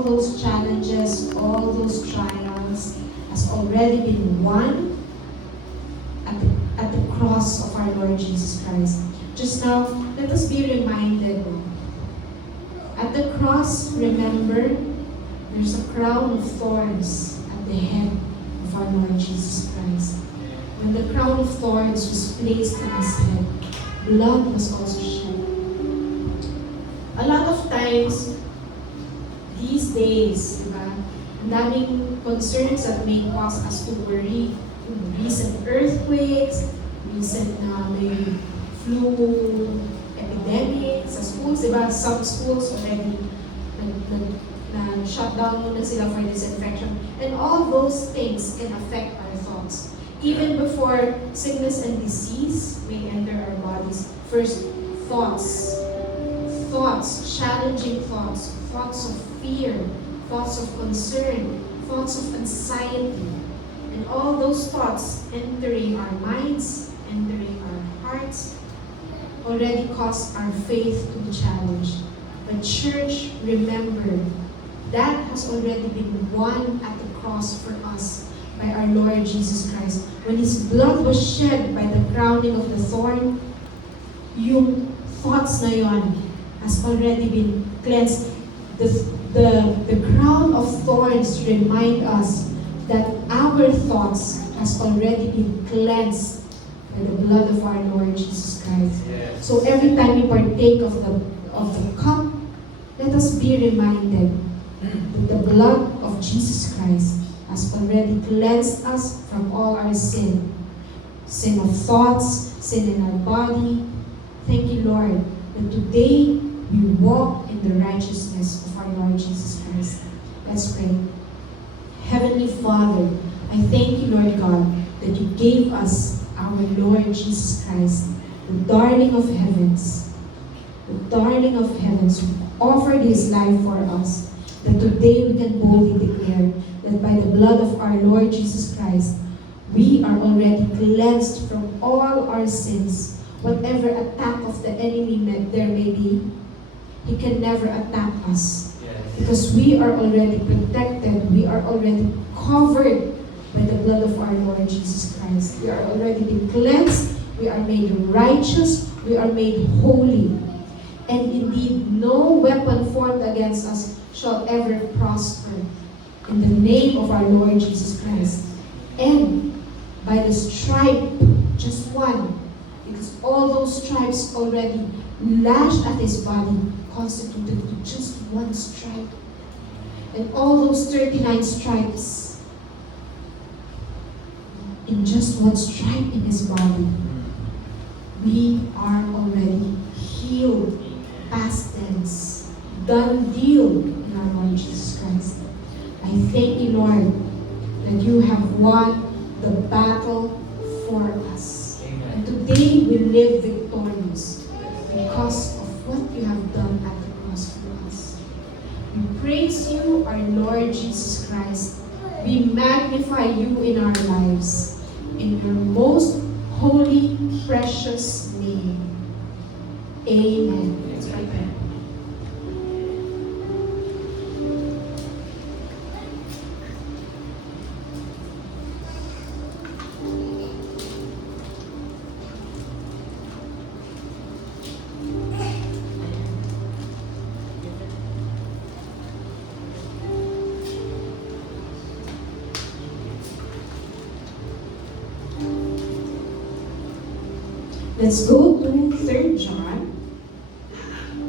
all those challenges, all those trials has already been won at the cross of our Lord Jesus Christ. Just now, let us be reminded. At the cross, remember, there's a crown of thorns at the head of our Lord Jesus Christ. When the crown of thorns was placed on his head, blood was also shed. A lot of times, these days, diba, ang daming concerns that may cause us to worry. Recent earthquakes, recent na may flu epidemic sa schools, diba? Some schools already shut down muna sila for disinfection. And all those things can affect our thoughts. Even before sickness and disease may enter our bodies, first thoughts, challenging thoughts, thoughts of fear, thoughts of concern, thoughts of anxiety, and all those thoughts entering our minds, entering our hearts, already cause our faith to be challenged. But church, remember, that has already been won at the cross for us by our Lord Jesus Christ. When His blood was shed by the crowning of the thorn, yung thoughts na yon has already been cleansed. The crown of thorns remind us that our thoughts has already been cleansed by the blood of our Lord Jesus Christ. Yes. So every time we partake of the cup, let us be reminded that the blood of Jesus Christ has already cleansed us from all our sin. Sin of thoughts, sin in our body. Thank you, Lord, that today we walk in the righteousness of our Lord Jesus Christ. Let's pray. Heavenly Father, I thank you, Lord God, that you gave us our Lord Jesus Christ, the darling of heavens, who offered his life for us, that today we can boldly declare that by the blood of our Lord Jesus Christ, we are already cleansed from all our sins. Whatever attack of the enemy there may be, he can never attack us. Because we are already protected, we are already covered by the blood of our Lord Jesus Christ. We are already been cleansed, we are made righteous, we are made holy. And indeed, no weapon formed against us shall ever prosper. In the name of our Lord Jesus Christ. And by the stripe, just one, because all those stripes already lashed at his body constituted to just one stripe. And all those 39 stripes in just one stripe in his body, we are already healed. Past tense. Done deal in our Lord Jesus Christ. I thank you, Lord, that you have won the battle for us. Amen. And today we live victorious because of what you have done at the cross for us. We praise you, our Lord Jesus Christ. We magnify you in our lives. In your most holy, precious name. Amen. Let's pray. Let's go to 3 John.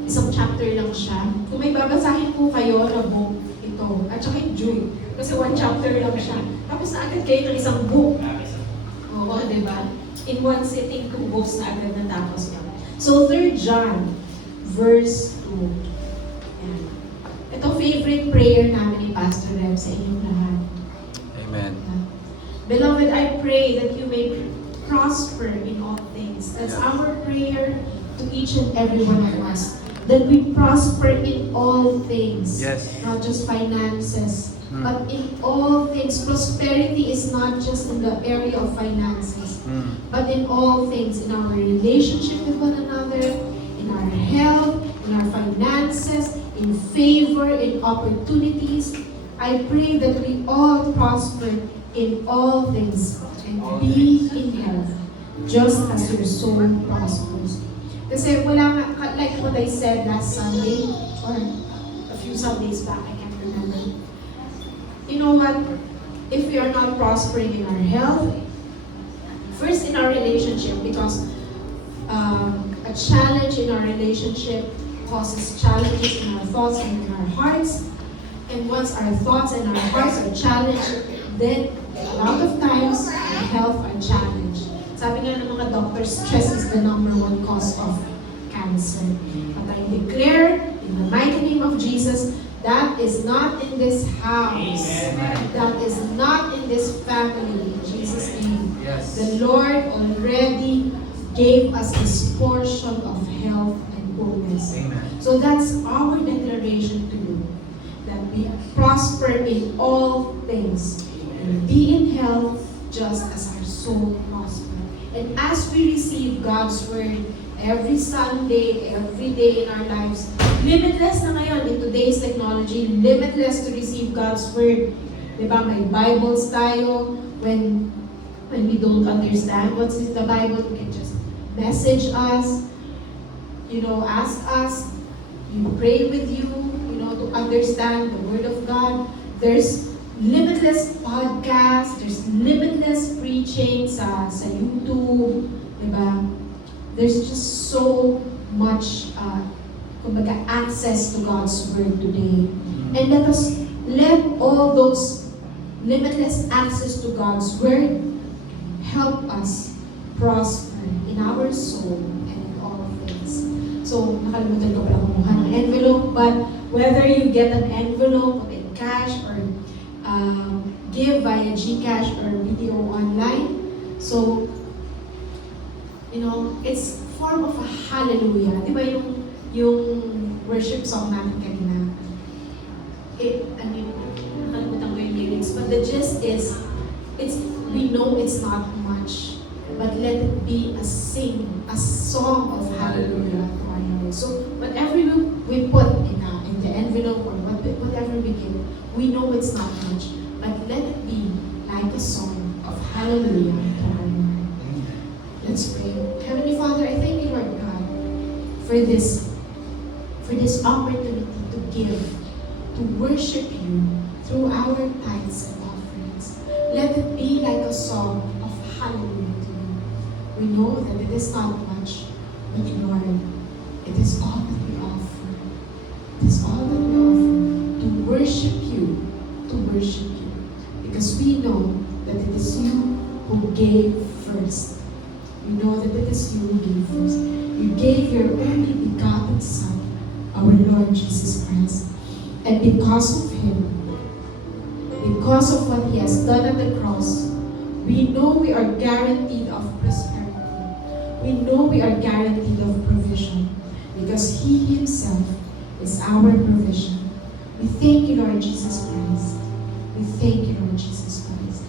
Isang chapter lang siya. Kung may babasahin po kayo na book, ito. At saka yung Jude. Kasi 1 chapter lang siya. Tapos na agad kayo ng isang book. Oo, diba? In one sitting, 2 books na agad natapos niya. So 3 John, verse 2. Yan. Ito favorite prayer namin ni Pastor Rev sa inyong lahat. Amen. Beloved, I pray that you may prosper in all things. That's our prayer to each and every one of us. That we prosper in all things. Yes. Not just finances, but in all things. Prosperity is not just in the area of finances, but in all things. In our relationship with one another, in our health, in our finances, in favor, in opportunities. I pray that we all prosper in all things and be in health, just as your soul prospers. Kasi wala nga, like what I said last Sunday, or a few Sundays back, I can't remember. You know what? If we are not prospering in our health, first in our relationship, because a challenge in our relationship causes challenges in our thoughts and in our hearts. And once our thoughts and our hearts are challenged, then a lot of times our health are challenged. Sabi nga ng mga doctors, stress is the number one cause of cancer. But I declare in the mighty name of Jesus, that is not in this house. Amen. That is not in this family. In Jesus' name. Yes. The Lord already gave us His portion of health and wholeness. Amen. So that's our declaration to you. That we prosper in all things. And be in health just as our soul prosper. And as we receive God's Word every Sunday, every day in our lives, limitless na ngayon in today's technology, limitless to receive God's Word. Diba, may Bibles tayo. When we don't understand what's in the Bible, you can just message us, ask us, we pray with you, to understand the Word of God. There's limitless podcasts, there's limitless preaching sa YouTube, diba? There's just so much access to God's Word today. And let all those limitless access to God's Word help us prosper in our soul and in all things. So, nakalimutan ko pala kumuha ng envelope, but whether you get an envelope in cash or give via GCash or video online, so, it's form of a hallelujah. Di ba yung worship song natin kanina? Nakalimutan ko yung lyrics, but the gist is, we know it's not much, but let it be a song of hallelujah to our Lord. So whatever we put in the envelope or whatever we give, we know it's not much, but let it be like a song of hallelujah to our Lord. Let's pray. Heavenly Father, I thank you, Lord God, for this opportunity to give, to worship you through our tithes and offerings. Let it be like a song of hallelujah to you. We know that it is not much, but Lord, it is all that we offer. It is all that we offer to worship you, because we know that it is you who gave first. We know that it is you who gave first. You gave your only begotten Son, our Lord Jesus Christ. And because of Him, because of what He has done at the cross, we know we are guaranteed of prosperity. We know we are guaranteed of provision, because He Himself is our provision. We thank you, Lord Jesus Christ. We thank you, Lord Jesus Christ.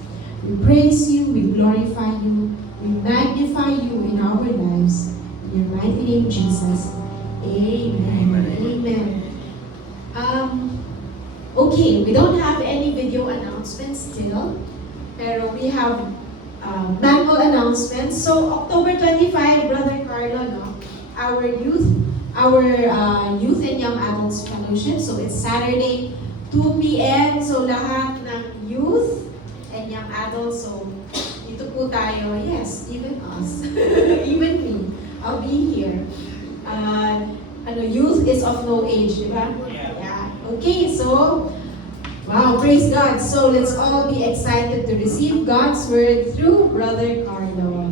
We praise you, we glorify you, we magnify you in our lives. In your mighty name, Jesus. Amen. Amen. Okay, we don't have any video announcements still, pero we have manual announcements. So, October 25, Brother Carlo, our youth and young adults fellowship. So, it's Saturday, 2 p.m. So, lahat ng youth and young adults. So, dito po tayo. Yes, even us. Even me. I'll be here. Youth is of no age, di ba? Yeah. Okay, so, wow, praise God. So, let's all be excited to receive God's Word through Brother Carlo.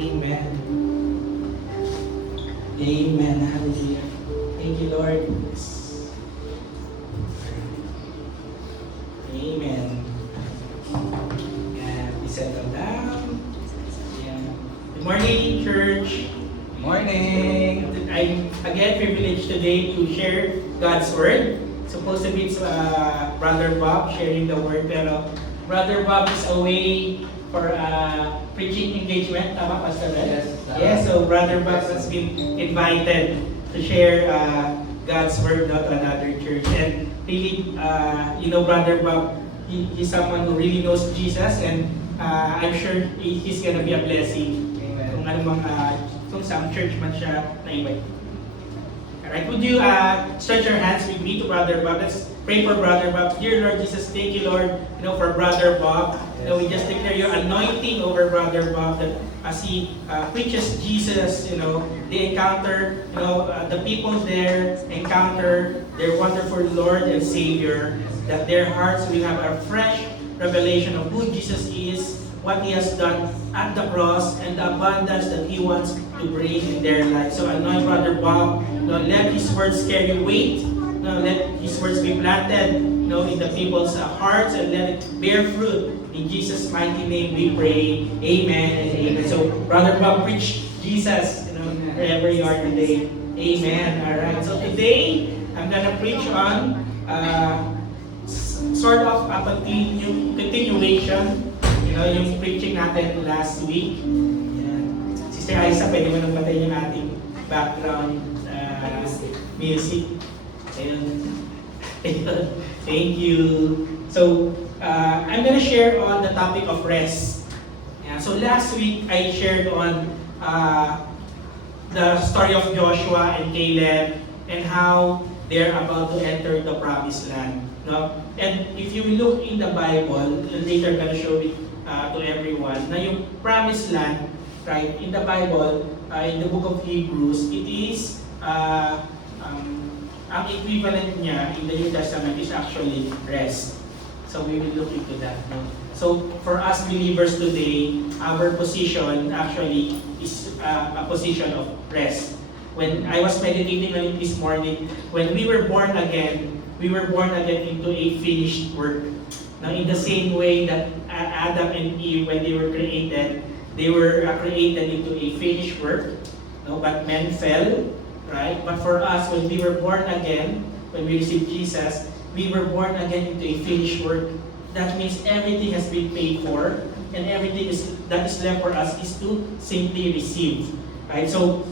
Amen. Amen. Hallelujah. Thank you, Lord. Amen. And we settle down. Yeah. Good morning, church. Good morning. I'm again privileged today to share God's Word. Supposed to be Brother Bob sharing the Word, pero Brother Bob is away for preaching engagement. Tama, Pastor Red? Yes. Yes, so Brother Bob has been invited to share God's word to another church. And really, Brother Bob, he's someone who really knows Jesus, and I'm sure he's gonna be a blessing. Kung anumang kung saan church man siya na-invite. Alright, would you stretch your hands with me to Brother Bob? Let's pray for Brother Bob. Dear Lord Jesus, thank you, Lord, for Brother Bob. We just declare your anointing over Brother Bob, that as he preaches Jesus, they encounter, the people there encounter their wonderful Lord and Savior, that their hearts will have a fresh revelation of who Jesus is, what He has done at the cross, and the abundance that He wants to bring in their life. So anoint Brother Bob. Let His words carry weight. Let His words be planted in the people's hearts, and let it bear fruit. In Jesus' mighty name we pray. Amen and amen. So Brother Bob, preach Jesus wherever you are today. Amen. Alright. So today, I'm gonna preach on sort of a continuation, yung preaching natin last week. Yan. Sister Aiza, pwede mo nang patayin yung ating background music. Ayun. Thank you. So, I'm gonna share on the topic of rest. Yeah. So last week, I shared on the story of Joshua and Caleb and how they're about to enter the promised land. And if you look in the Bible, later I'm going to show it to everyone, na yung promised land, right, in the Bible, in the book of Hebrews, it is, ang equivalent niya in the New Testament is actually rest. So we will look into that. So for us believers today, our position actually is a position of rest. When I was meditating on it this morning, when we were born again into a finished work. Now, in the same way that Adam and Eve, when they were created created into a finished work. But men fell, right? But for us, when we were born again, when we received Jesus, we were born again into a finished work. That means everything has been paid for, and everything that is left for us is to simply receive. Right? So,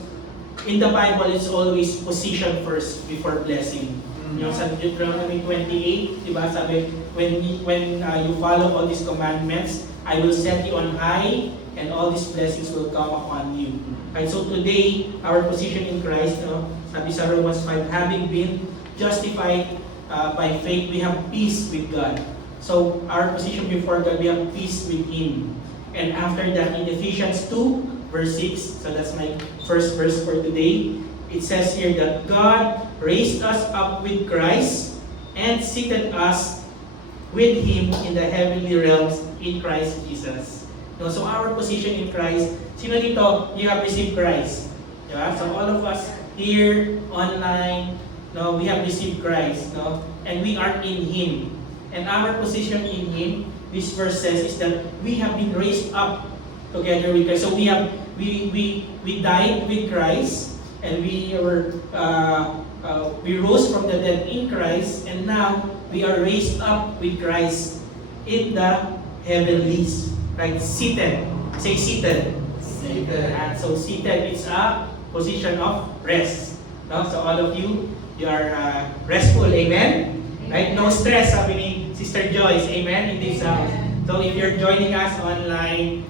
in the Bible, it's always position first before blessing. Sa Deuteronomy 28, diba, sabi, when you follow all these commandments, I will set you on high, and all these blessings will come upon you. Right? So today, our position in Christ, sabi sa Romans 5, having been justified by faith, we have peace with God. So our position before God, we have peace with Him. And after that, in Ephesians 2, verse 6, so that's my first verse for today, it says here that God raised us up with Christ and seated us with Him in the heavenly realms in Christ Jesus. So our position in Christ, sino dito, you have received Christ? Diba? So all of us here, online, we have received Christ. And we are in Him. And our position in Him, this verse says, is that we have been raised up together with Christ. So we died with Christ, and we rose from the dead in Christ, and now we are raised up with Christ in the heavenlies, right? Seated. Say seated. Seated. And so seated is a position of rest. So all of you are restful. Amen? Right? No stress, sabi ni Sister Joyce. Amen? In this house. So if you're joining us online,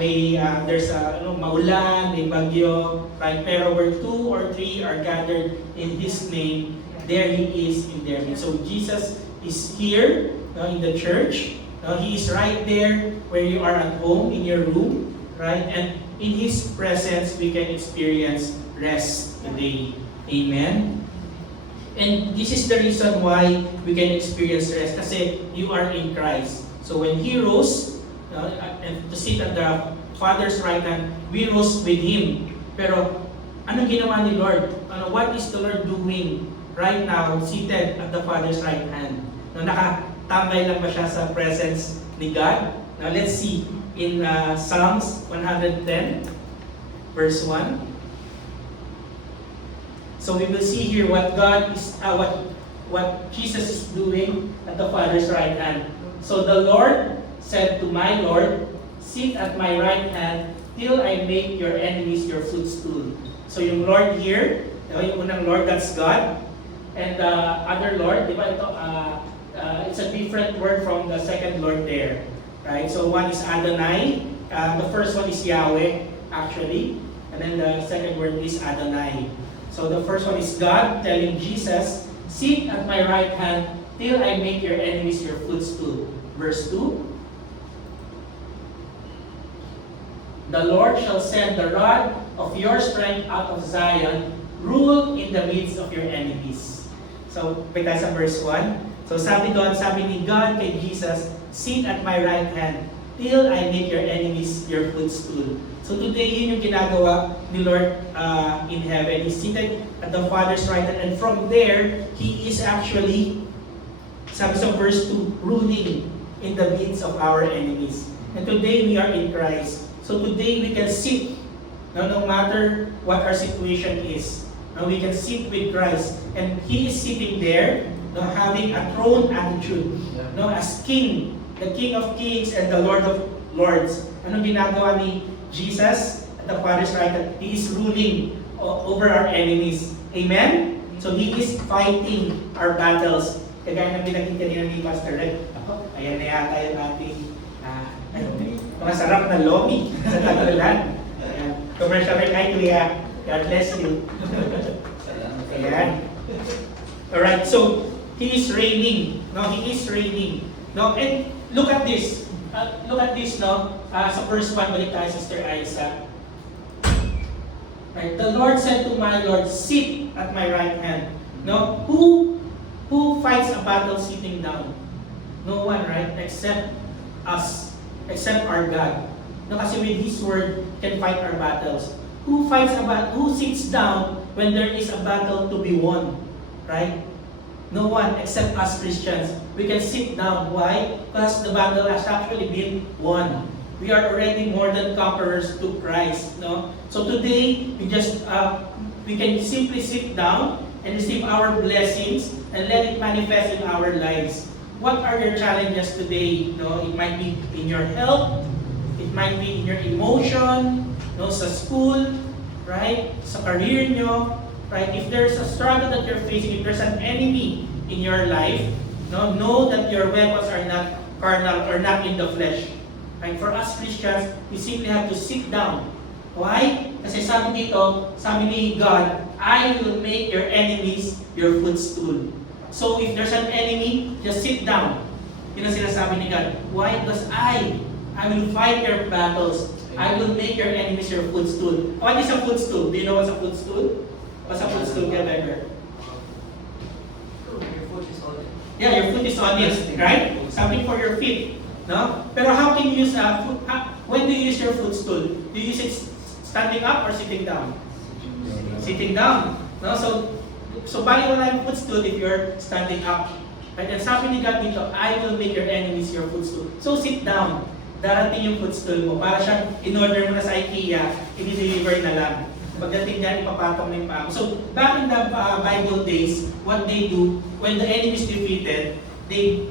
there's maulan, may bagyo, right? Pero where 2 or 3 are gathered in His name, there He is in their midst. So Jesus is here in the church. He is right there where you are at home, in your room, right? And in His presence, we can experience rest today. Amen? And this is the reason why we can experience rest. Kasi you are in Christ. So when He rose, and to sit at the Father's right hand, we rose with Him. Pero, anong ginawa ni Lord? What is the Lord doing right now, seated at the Father's right hand? Nakatambay lang ba siya sa presence ni God? Now, let's see in Psalms 110, verse 1. So we will see here what God is, what Jesus is doing at the Father's right hand. So the Lord said to my Lord, sit at my right hand till I make your enemies your footstool. So yung Lord here, yung unang Lord, that's God. And the other Lord, di ba ito, it's a different word from the second Lord there. Right? So one is Adonai, the first one is Yahweh, actually. And then the second word is Adonai. So the first one is God telling Jesus, sit at my right hand till I make your enemies your footstool. Verse 2. The Lord shall send the rod of your strength out of Zion, rule in the midst of your enemies. So, pagka sa verse 1. So sabi ni God kay Jesus, sit at my right hand till I make your enemies your footstool. So today, yun yung ginagawa ni Lord in heaven. He's seated at the Father's right hand, and from there, He is actually, sabi sa verse 2, ruling in the midst of our enemies. And today, we are in Christ. So today, we can sit, no matter what our situation is. Now we can sit with Christ, and He is sitting there, having a throne attitude, as King, the King of Kings and the Lord of Lords. Anong ginagawa ni Jesus at the Father's right hand? He is ruling over our enemies. Amen? So He is fighting our battles. Kagaya ng binagin kanina ni Pastor Red. Ako, ayan na yata yung ating masarap na lomi sa Tagulan. Commercial break. Hi, Kuya. God bless you. Ayan. Alright, so He is reigning. No, He is reigning. No, and look at this. Look at this, no? Sa verse 1, balik tayo, Sister Isa. Right, the Lord said to my Lord, sit at my right hand. No, who fights a battle sitting down? No one, right? Except us, except our God. No, kasi with His word can fight our battles. Who fights a battle? Who sits down when there is a battle to be won? Right? No one except us Christians. We can sit down. Why? Because the battle has actually been won. We are already more than conquerors to Christ. No? So today, we can simply sit down and receive our blessings and let it manifest in our lives. What are your challenges today? No? It might be in your health. It might be in your emotion. No? Sa school. Right? Sa career nyo. Right? If there's a struggle that you're facing, if there's an enemy in your life, know that your weapons are not carnal or not in the flesh. Right? For us Christians, we simply have to sit down. Why? Kasi sabi ni God, I will make your enemies your footstool. So if there's an enemy, just sit down. Yun ang sinasabi ni God. Why? Because I will fight your battles. I will make your enemies your footstool. What is a footstool? Do you know what's a footstool? What's a footstool, Beber? Your foot is on it. Yeah, your foot is on it, right? Something for your feet, no? Pero how can you use a foot? When do you use your footstool? Do you use it standing up or sitting down? Sitting down, no? So bali wala yung footstool if you're standing up. Right? And sabi ni God dito, I will make your enemies your footstool. So sit down. Darating yung footstool mo. Para siyang in-order mo na sa IKEA, i-deliver na lang. Pagdating dyan, ipapatong mo yung paa mo. So, back in the Bible days, what they do, when the enemy is defeated, they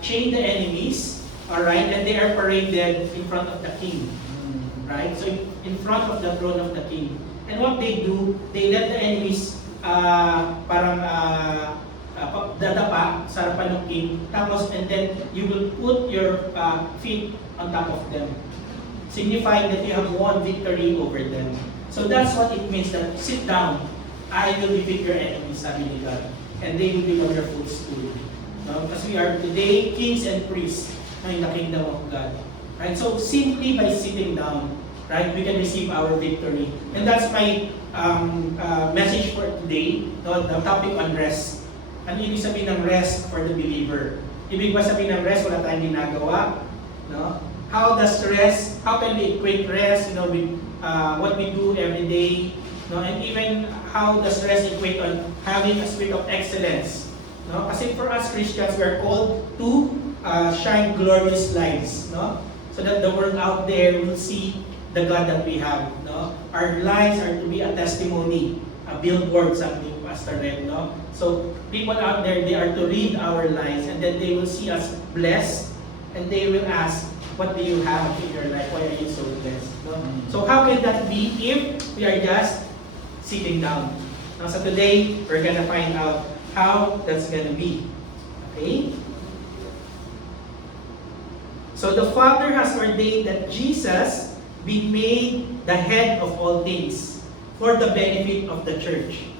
chain the enemies, alright, and they are paraded in front of the king. Right? So, in front of the throne of the king. And what they do, they let the enemies dadapa sa harapan ng king, tapos, and then, you will put your feet on top of them, signifying that you have won victory over them. So that's what it means that sit down, I will defeat your enemies, sabi ni God, and they will be on your footstool. No? Because we are today kings and priests in the kingdom of God. Right? So simply by sitting down, right, we can receive our victory. And that's my message for today, no? The topic on rest. Ano ibig sabihin ng rest for the believer? Ibig ba sabihin ng rest, wala tayong ginagawa? No? How can we equate rest, with what we do every day? No? And even how does rest equate on having a spirit of excellence? No? Kasi for us Christians, we are called to shine glorious lives. No? So that the world out there will see the God that we have. No? Our lives are to be a testimony, a billboard, sabi ni Pastor Red, no? So people out there, they are to read our lives, and then they will see us blessed, and they will ask, what do you have in your life? Why are you so blessed? No? So how can that be if we are just sitting down? Now, so today, we're gonna find out how that's gonna be. Okay? So the Father has ordained that Jesus be made the head of all things for the benefit of the church.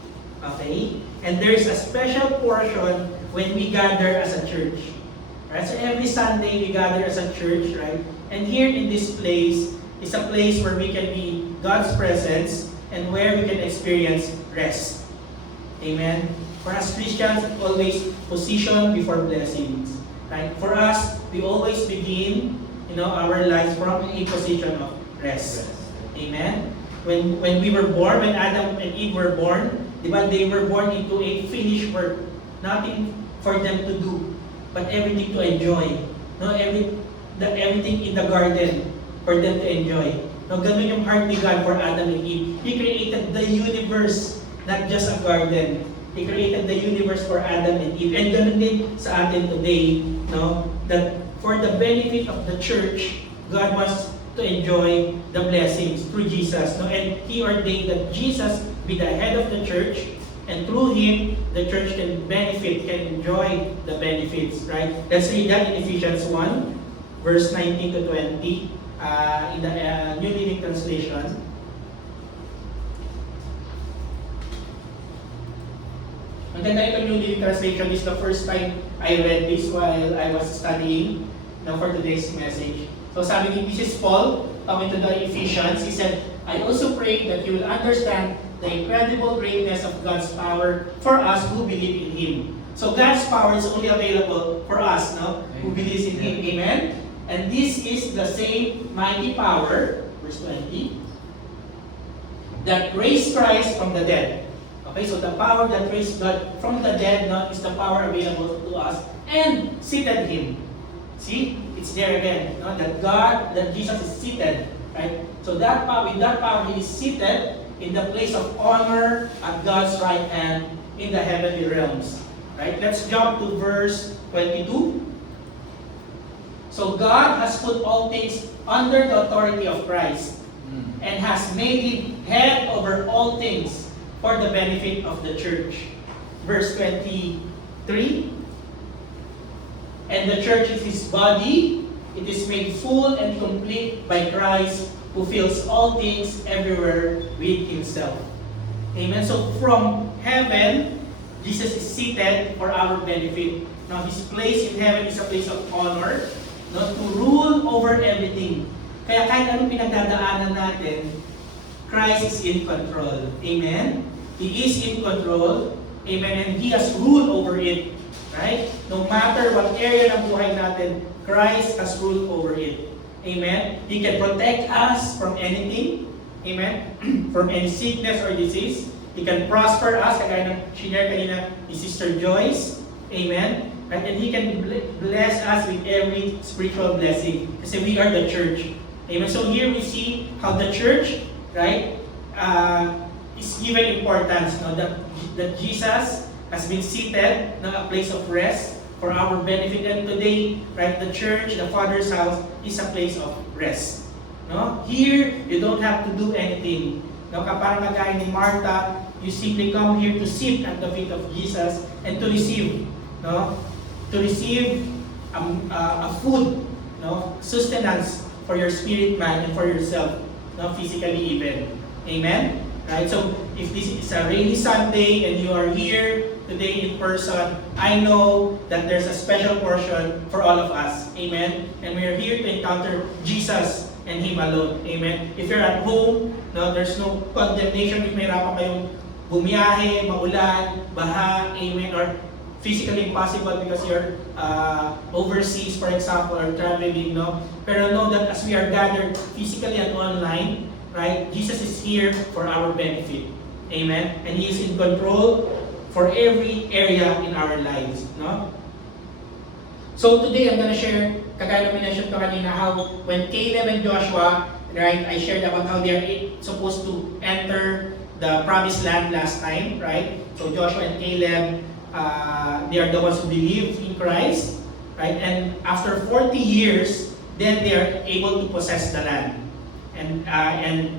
Okay? And there's a special portion when we gather as a church. Right? So every Sunday we gather as a church, right? And here in this place is a place where we can be God's presence and where we can experience rest. Amen? For us Christians, always position before blessings. Right? For us, we always begin, our lives from a position of rest. Amen? When we were born, when Adam and Eve were born, diba, they were born into a finished work. Nothing for them to do, but everything to enjoy. No, everything in the garden for them to enjoy. No, ganun yung heart ni God for Adam and Eve. He created the universe, not just a garden. He created the universe for Adam and Eve. And ganun din sa atin today, no, that for the benefit of the church, God wants to enjoy the blessings through Jesus. No? And He ordained that Jesus be the head of the church, and through Him, the church can benefit, can enjoy the benefits, right? Let's read that in Ephesians 1, verse 19 to 20, in the New Living Translation. Ang ganda itong New Living Translation. This is the first time I read this while I was studying for today's message. So sabi ni Mrs. Paul, talking to the Ephesians, he said, I also pray that you will understand the incredible greatness of God's power for us who believe in Him. So God's power is only available for us, no? Who believes in Him. Amen? And this is the same mighty power, verse 20, that raised Christ from the dead. Okay, so the power that raised God from the dead, no, is the power available to us, and seated Him. See, it's there again, no? That Jesus is seated, right? So with that power, He is seated in the place of honor at God's right hand in the heavenly realms. Right? Let's jump to verse 22. So God has put all things under the authority of Christ and has made Him head over all things for the benefit of the church. Verse 23. And the church is His body. It is made full and complete by Christ, who fills all things everywhere with Himself. Amen. So from heaven, Jesus is seated for our benefit. Now His place in heaven is a place of honor, no, to rule over everything. Kaya kahit anong pinagdadaanan natin, Christ is in control. Amen. He is in control. Amen. And He has rule over it. Right? No matter what area ng buhay natin, Christ has rule over it. Amen. He can protect us from anything. Amen. From any sickness or disease. He can prosper us, kagaya ng share kanina ni Sister Joyce. Amen. Right? And He can bless us with every spiritual blessing. Kasi we are the church. Amen. So here we see how the church, right, is given importance. No? That Jesus has been seated in a place of rest for our benefit. And today, right, the church, the Father's house, is a place of rest. No? Here, you don't have to do anything. No? Parang kagaya ni Martha, you simply come here to sit at the feet of Jesus and to receive, no? To receive a food, no? Sustenance for your spirit man and for yourself, no? Physically even. Amen? Right? So, if this is a rainy Sunday and you are here today in person, I know that there's a special portion for all of us. Amen? And we are here to encounter Jesus and Him alone. Amen? If you're at home, no, there's no condemnation if may hirapan kayong bumiyahe, maulan, baha, amen, or physically impossible because you're overseas, for example, or traveling, no? Pero know that as we are gathered physically and online, right, Jesus is here for our benefit. Amen? And He is in control for every area in our lives, no? So today, I'm gonna share, kagaya na mention ko kanina, how when Caleb and Joshua, right, I shared about how they are supposed to enter the promised land last time, right? So Joshua and Caleb, they are the ones who believe in Christ, right? And after 40 years, then they are able to possess the land and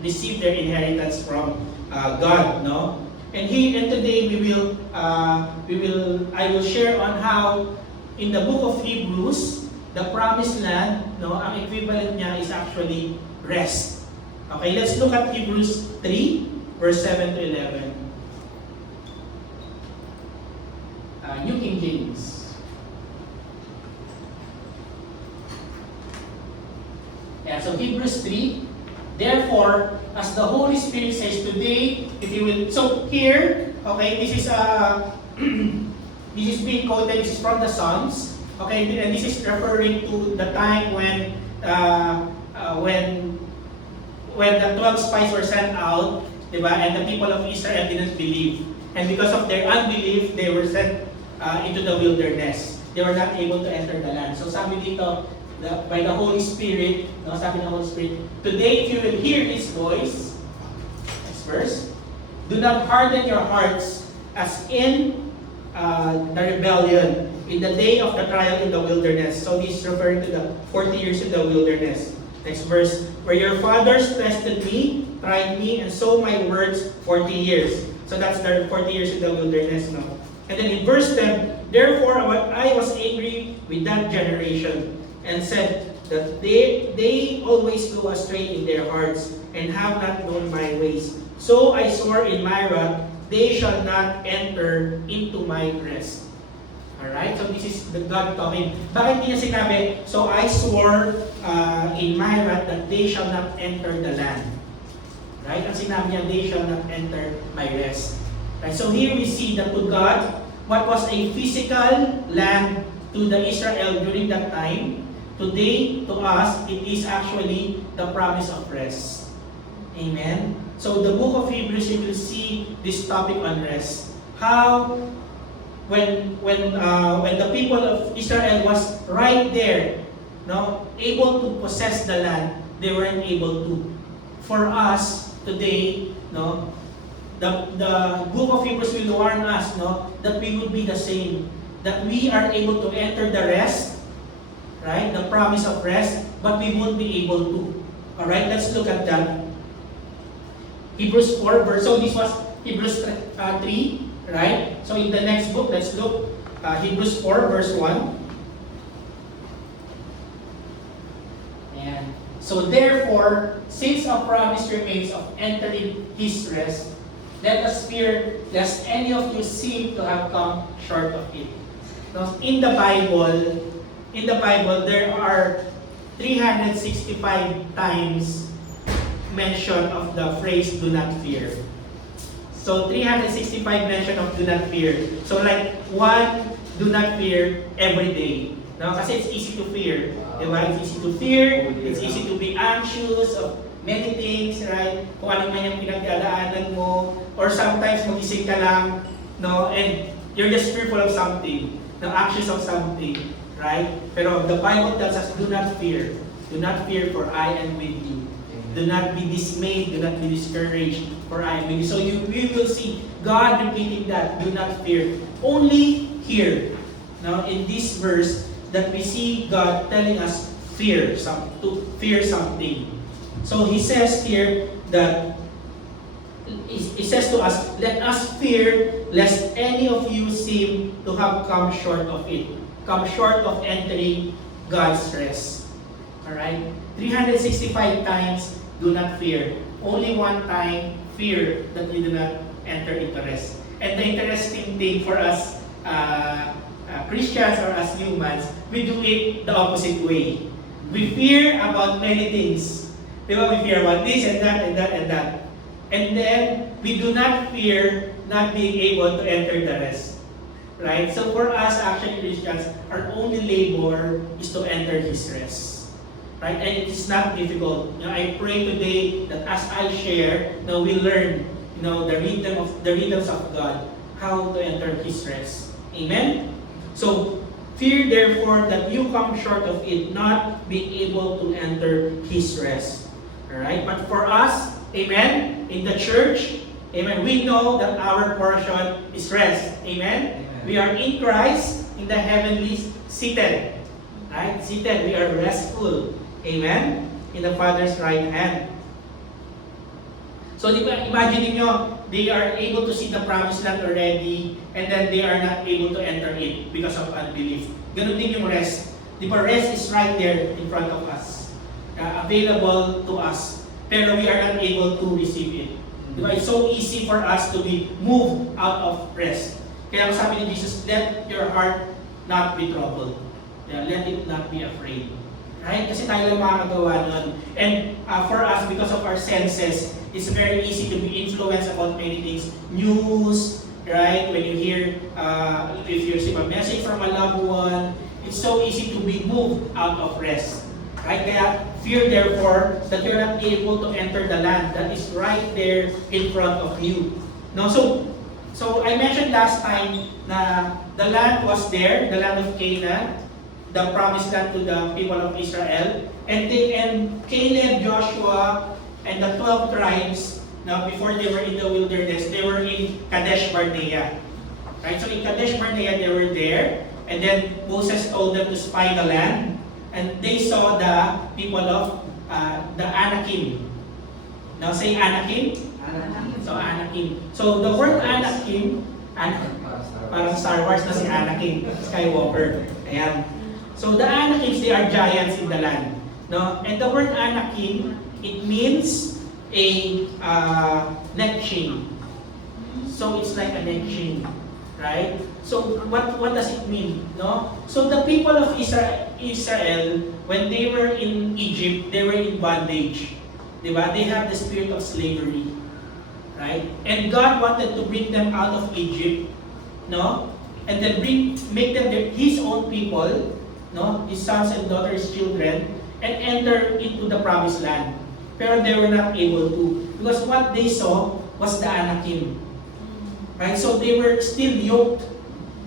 receive their inheritance from God, no? And today I will share on how in the book of Hebrews, the promised land, no, ang equivalent niya is actually rest. Okay, let's look at Hebrews 3, verse 7 to 11. New King James. Yeah, so Hebrews 3, therefore, as the Holy Spirit says today, if you will, so here, okay, this is this is being quoted, this is from the Psalms, okay, and this is referring to the time when the 12 spies were sent out, diba, and the people of Israel didn't believe, and because of their unbelief, they were sent into the wilderness. They were not able to enter the land. So sabi dito, by the Holy Spirit, no, sabi ng Holy Spirit, today if you will hear His voice, next verse, do not harden your hearts as in the rebellion, in the day of the trial in the wilderness. So this is referring to the 40 years in the wilderness. Next verse, where your fathers tested me, tried me, and sow my words 40 years. So that's the 40 years in the wilderness, no? And then in verse 10, therefore I was angry with that generation, and said that they always go astray in their hearts, and have not known my ways. So I swore in my wrath, they shall not enter into my rest. Alright, so this is the God talking. Bakit niya sinabi, so I swore in my wrath that they shall not enter the land. Right? Ang sinabi niya, they shall not enter my rest. Right? So here we see that to God, what was a physical land to the Israel during that time, today, to us, it is actually the promise of rest. Amen? So the book of Hebrews, you will see this topic on rest. How, when the people of Israel was right there, no, able to possess the land, they weren't able to. For us, today, no, the book of Hebrews will warn us, no, that we will be the same. That we are able to enter the rest, right? The promise of rest, but we won't be able to. Alright, let's look at that. Hebrews 4, verse, so this was Hebrews 3, right? So in the next book, let's look Hebrews 4, verse 1. And so therefore, since a promise remains of entering His rest, let us fear lest any of you seem to have come short of it. Now, in the Bible, there are 365 times mention of the phrase "do not fear." So 365 mention of "do not fear." So like one, do not fear every day. No, kasi it's easy to fear. Diba? It's easy to fear. It's easy to be anxious of many things, right? Kung ano man yung pinagdadaanan mo, or sometimes magising ka lang, no, and you're just fearful of something, no, anxious of something, right? Pero the Bible tells us, do not fear. Do not fear, for I am with you. Do not be dismayed, do not be discouraged, for I am with you. So we will see God repeating that, do not fear. Only here, now in this verse, that we see God telling us to fear something. So He says here that He says to us, let us fear lest any of you seem to have come short of it, come short of entering God's rest. Alright? 365 times, do not fear. Only one time, fear that you do not enter into rest. And the interesting thing for us Christians or as humans, we do it the opposite way. We fear about many things. Diba? We fear about this and that and that and that. And then, we do not fear not being able to enter the rest. Right? So for us, actually Christians, our only labor is to enter His rest. Right? And it is not difficult. You know, I pray today that as I share, we learn, the rhythms of God, how to enter His rest. Amen? So, fear therefore that you come short of it, not being able to enter His rest. Alright? But for us, amen, in the church, Amen. We know that our portion is rest. Amen. Amen. We are in Christ, in the heavenly seated. Right? Seated, we are restful. Amen. In the Father's right hand. So di ba, imagine niyo, they are able to see the promised land already, and then they are not able to enter it because of unbelief. Ganun din yung rest. Di ba, rest is right there in front of us. Available to us. Pero we are not able to receive it. Di ba? It's so easy for us to be moved out of rest. Kaya ang sabi ni Jesus, let your heart not be troubled. Yeah, let it not be afraid. Right? Kasi tayo lang makakagawa nun. And for us, because of our senses, it's very easy to be influenced about many things. News, right? When you hear, if you receive a message from a loved one, it's so easy to be moved out of rest. Right? Kaya fear therefore that you're not able to enter the land that is right there in front of you. No, so I mentioned last time na the land was there, the land of Canaan, the promised land to the people of Israel, and Caleb, Joshua, and the 12 tribes. Now, before they were in the wilderness, they were in Kadesh Barnea. Right? So in Kadesh Barnea, they were there, and then Moses told them to spy the land. And they saw the people of the Anakim. Now say Anakim. So Anakim. So the word Anakim, parang Star Wars na si Anakin Skywalker. Ayan. So the Anakims, they are giants in the land. No? And the word Anakim, it means a neck chain. So it's like a neck chain. Right? So what does it mean? No? So the people of Israel, when they were in Egypt, they were in bondage. Diba? They have the spirit of slavery. Right? And God wanted to bring them out of Egypt, no? And then make them His own people, no? His sons and daughters, children, and enter into the promised land. Pero they were not able to, because what they saw was the Anakim. Right? So they were still yoked,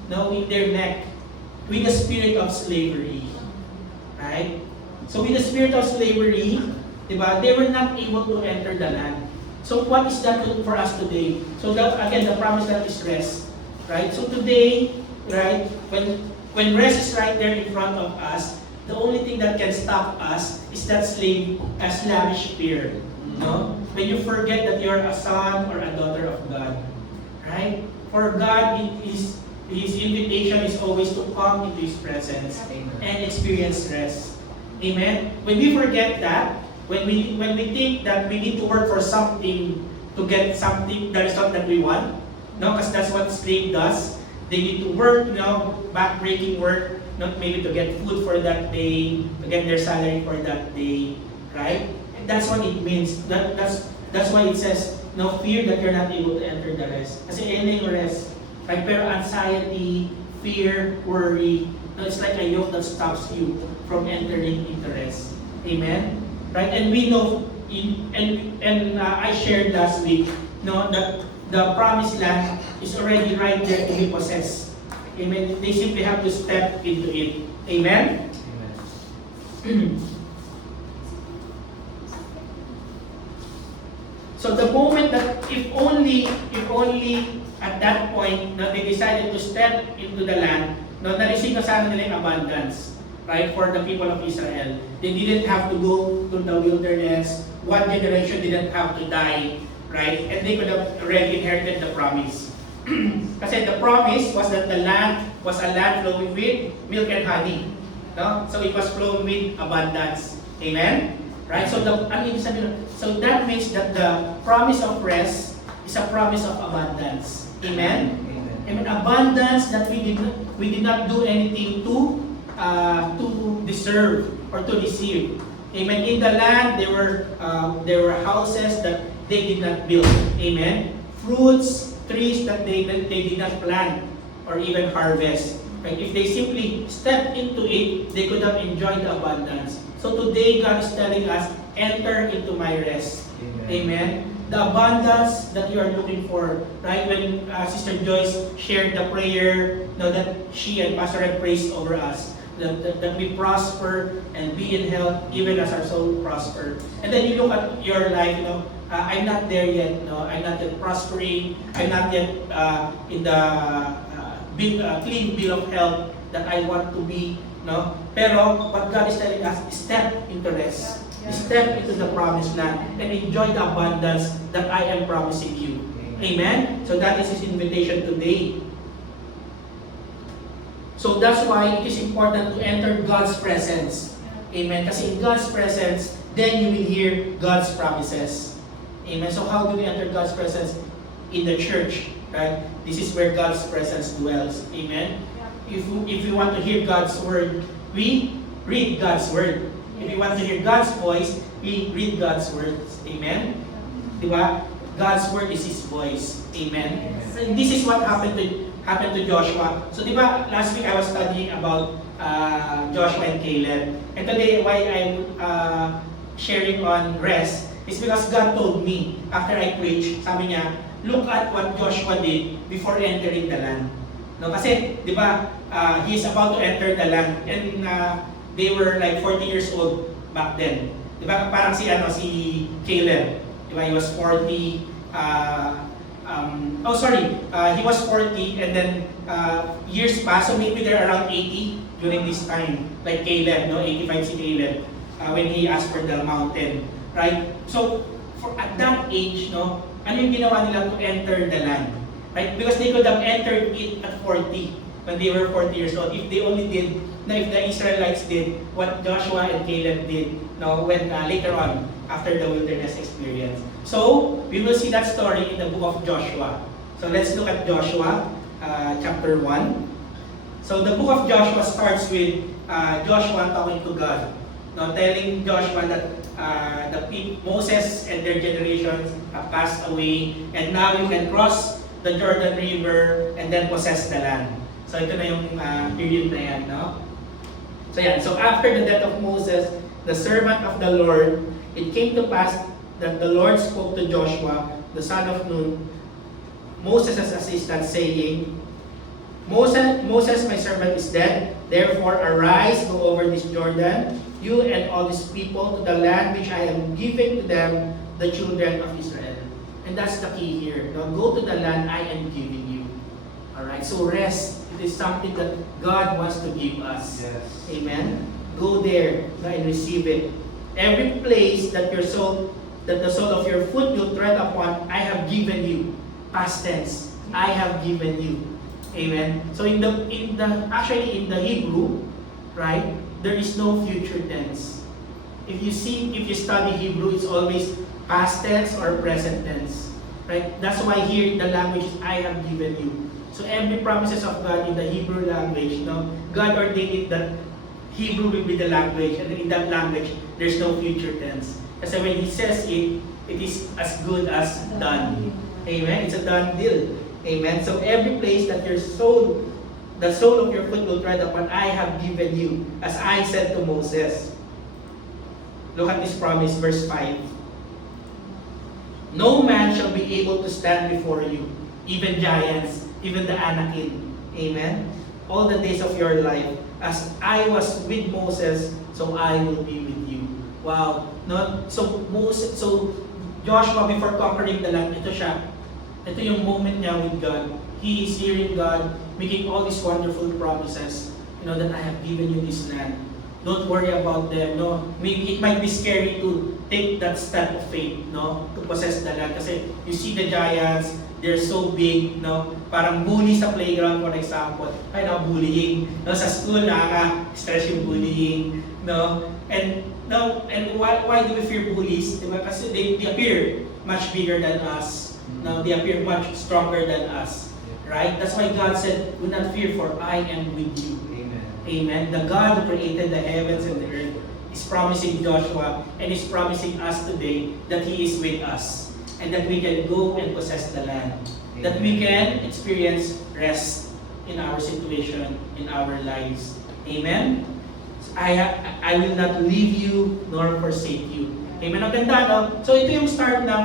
no, in their neck with the spirit of slavery. Right? So with the spirit of slavery, diba, they were not able to enter the land. So what is that for us today? So that again, the promise that is rest. Right? So today, right, when rest is right there in front of us, the only thing that can stop us is that slavish fear. No? When you forget that you're a son or a daughter of God. Right? For God, His invitation is always to come into His presence and experience rest. Amen? When we forget that, when we think that we need to work for something to get something, the result that we want, no, because that's what slave does. They need to work, back-breaking work, not maybe to get food for that day, to get their salary for that day, right? And that's what it means. That's why it says, no fear that you're not able to enter the rest. Kasi yun yung rest. Right? Pero anxiety, fear, worry, no, it's like a yoke that stops you from entering into rest. Amen? Right? And we know, I shared last week, no, that the promised land is already right there to be possessed. Amen? They simply have to step into it. Amen? Amen. So the moment that, if only at that point, that they decided to step into the land, no, na-receive na sana nila yung abundance, right, for the people of Israel. They didn't have to go to the wilderness. One generation didn't have to die, right? And they could have already inherited the promise. Kasi the promise was that the land was a land flowing with milk and honey. No? So it was flowing with abundance. Amen? Right? So so that means that the promise of rest is a promise of abundance. Amen? Amen. Abundance that we did not do anything to deserve or to receive. Amen. In the land there were houses that they did not build. Amen. Fruits, trees that they did not plant or even harvest. Right? If they simply stepped into it, they could have enjoyed the abundance. So today, God is telling us, enter into my rest. Amen. Amen. The abundance that you are looking for, right? When Sister Joyce shared the prayer, that she and Pastor Ed praised over us, that we prosper and be in health, even as our soul prosper. And then you look at your life, I'm not there yet, I'm not yet prospering, I'm not yet in the clean bill of health that I want to be, no? Pero what God is telling us is step into rest. Step into the promised land and enjoy the abundance that I am promising you. Amen? So that is His invitation today. So that's why it is important to enter God's presence. Amen? Kasi in God's presence, then you will hear God's promises. Amen? So how do we enter God's presence? In the church, right? This is where God's presence dwells. Amen? If we want to hear God's word, we read God's word. If we want to hear God's voice, we read God's words. Amen? Diba? God's word is His voice. Amen? And this is what happened to Joshua. So diba, last week I was studying about Joshua and Caleb. And today, why I'm sharing on rest is because God told me, after I preached, sabi niya, look at what Joshua did before entering the land. No, kasi, di ba, he is about to enter the land and they were like 40 years old back then. Di ba, parang si Caleb, di ba, he was 40, he was 40 and then years passed, so maybe they're around 80 during this time, like Caleb, 85 si Caleb, when he asked for the mountain, right? So, at that age, ano yung ginawa nila to enter the land? Right? Because they could have entered it at 40, when they were 40 years old. If they only did, if the Israelites did what Joshua and Caleb did, when later on, after the wilderness experience. So, we will see that story in the book of Joshua. So, let's look at Joshua, chapter 1. So, the book of Joshua starts with Joshua talking to God. Telling Joshua that Moses and their generations have passed away, and now you can cross the Jordan River and then possess the land. So ito na yung period na yan, no? So yan, so after the death of Moses, the servant of the Lord, it came to pass that the Lord spoke to Joshua, the son of Nun, Moses' assistant, saying, Moses, my servant, is dead. Therefore arise, go over this Jordan, you and all these people, to the land which I am giving to them, the children of Israel. And that's the key here. Now go to the land I am giving you. Alright, so rest. It is something that God wants to give us. Yes. Amen? Go there and receive it. Every place that the sole of your foot will tread upon, I have given you. Past tense. I have given you. Amen? So in the Hebrew, right, there is no future tense. If you study Hebrew, it's always past tense or present tense. Right? That's why here the language is I have given you. So every promises of God in the Hebrew language, God ordained it that Hebrew will be the language, and in that language, there's no future tense. Kasi when He says it is as good as done. Amen? It's a done deal. Amen? So every place that the sole of your foot will tread upon, I have given you, as I said to Moses. Look at this promise, verse 5. No man shall be able to stand before you, even giants, even the Anakim. Amen? All the days of your life, as I was with Moses, so I will be with you. Wow. No? So Joshua, before conquering the land, ito yung moment niya with God. He is hearing God, making all these wonderful promises, that I have given you this land. Don't worry about them, Maybe it might be scary to take that step of faith, to possess the land. Kasi you see the giants, they're so big, Parang bully sa playground, for example. Bullying. Sa school, nakaka-stress yung bullying, And why do we fear bullies? Diba? Kasi they appear much bigger than us. They appear much stronger than us. Right? That's why God said, do not fear, for I am with you. Amen. The God who created the heavens and the earth is promising Joshua and is promising us today that He is with us and that we can go and possess the land. Amen. That we can experience rest in our situation, in our lives. Amen? I will not leave you nor forsake you. Amen. Ang ganda, So ito yung start ng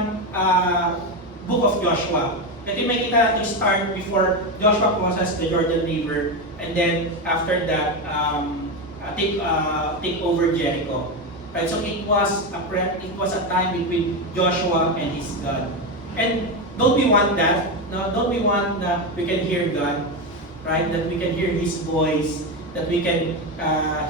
book of Joshua. Ito yung makikita natin start before Joshua crosses the Jordan River. And then after that, take over Jericho. Right? So it was a time between Joshua and his God. And don't we want that? No, don't we want that we can hear God, right? That we can hear His voice, that we can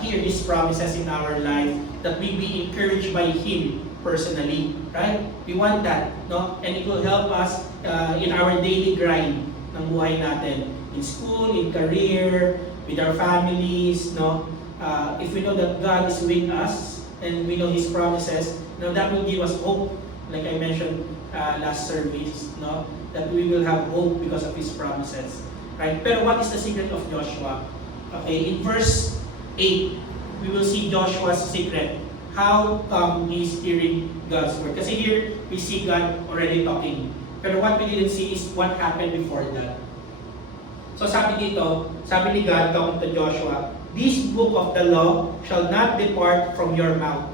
hear His promises in our life, that we be encouraged by Him personally, right? We want that, no? And it will help us in our daily grind ng buhay natin, in school, in career, with our families, no? If we know that God is with us and we know His promises, that will give us hope, like I mentioned last service, no? That we will have hope because of His promises, right? Pero what is the secret of Joshua? Okay, in verse 8, we will see Joshua's secret. How come he's hearing God's word? Kasi here, we see God already talking. Pero what we didn't see is what happened before that. So sabi dito, sabi ni God talking to Joshua, "This book of the law shall not depart from your mouth.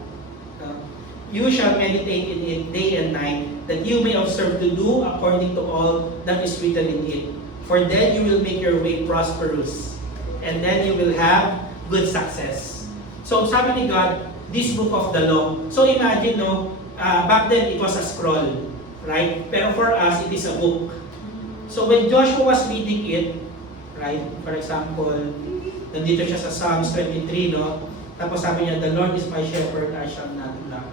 You shall meditate in it day and night, that you may observe to do according to all that is written in it. For then you will make your way prosperous, and then you will have good success." So sabi ni God, this book of the law. So imagine, back then it was a scroll, right? Pero for us, it is a book. So when Joshua was reading it, right? For example, nandito siya sa Psalms 23, no? Tapos sabi niya, "The Lord is my shepherd, I shall not lack."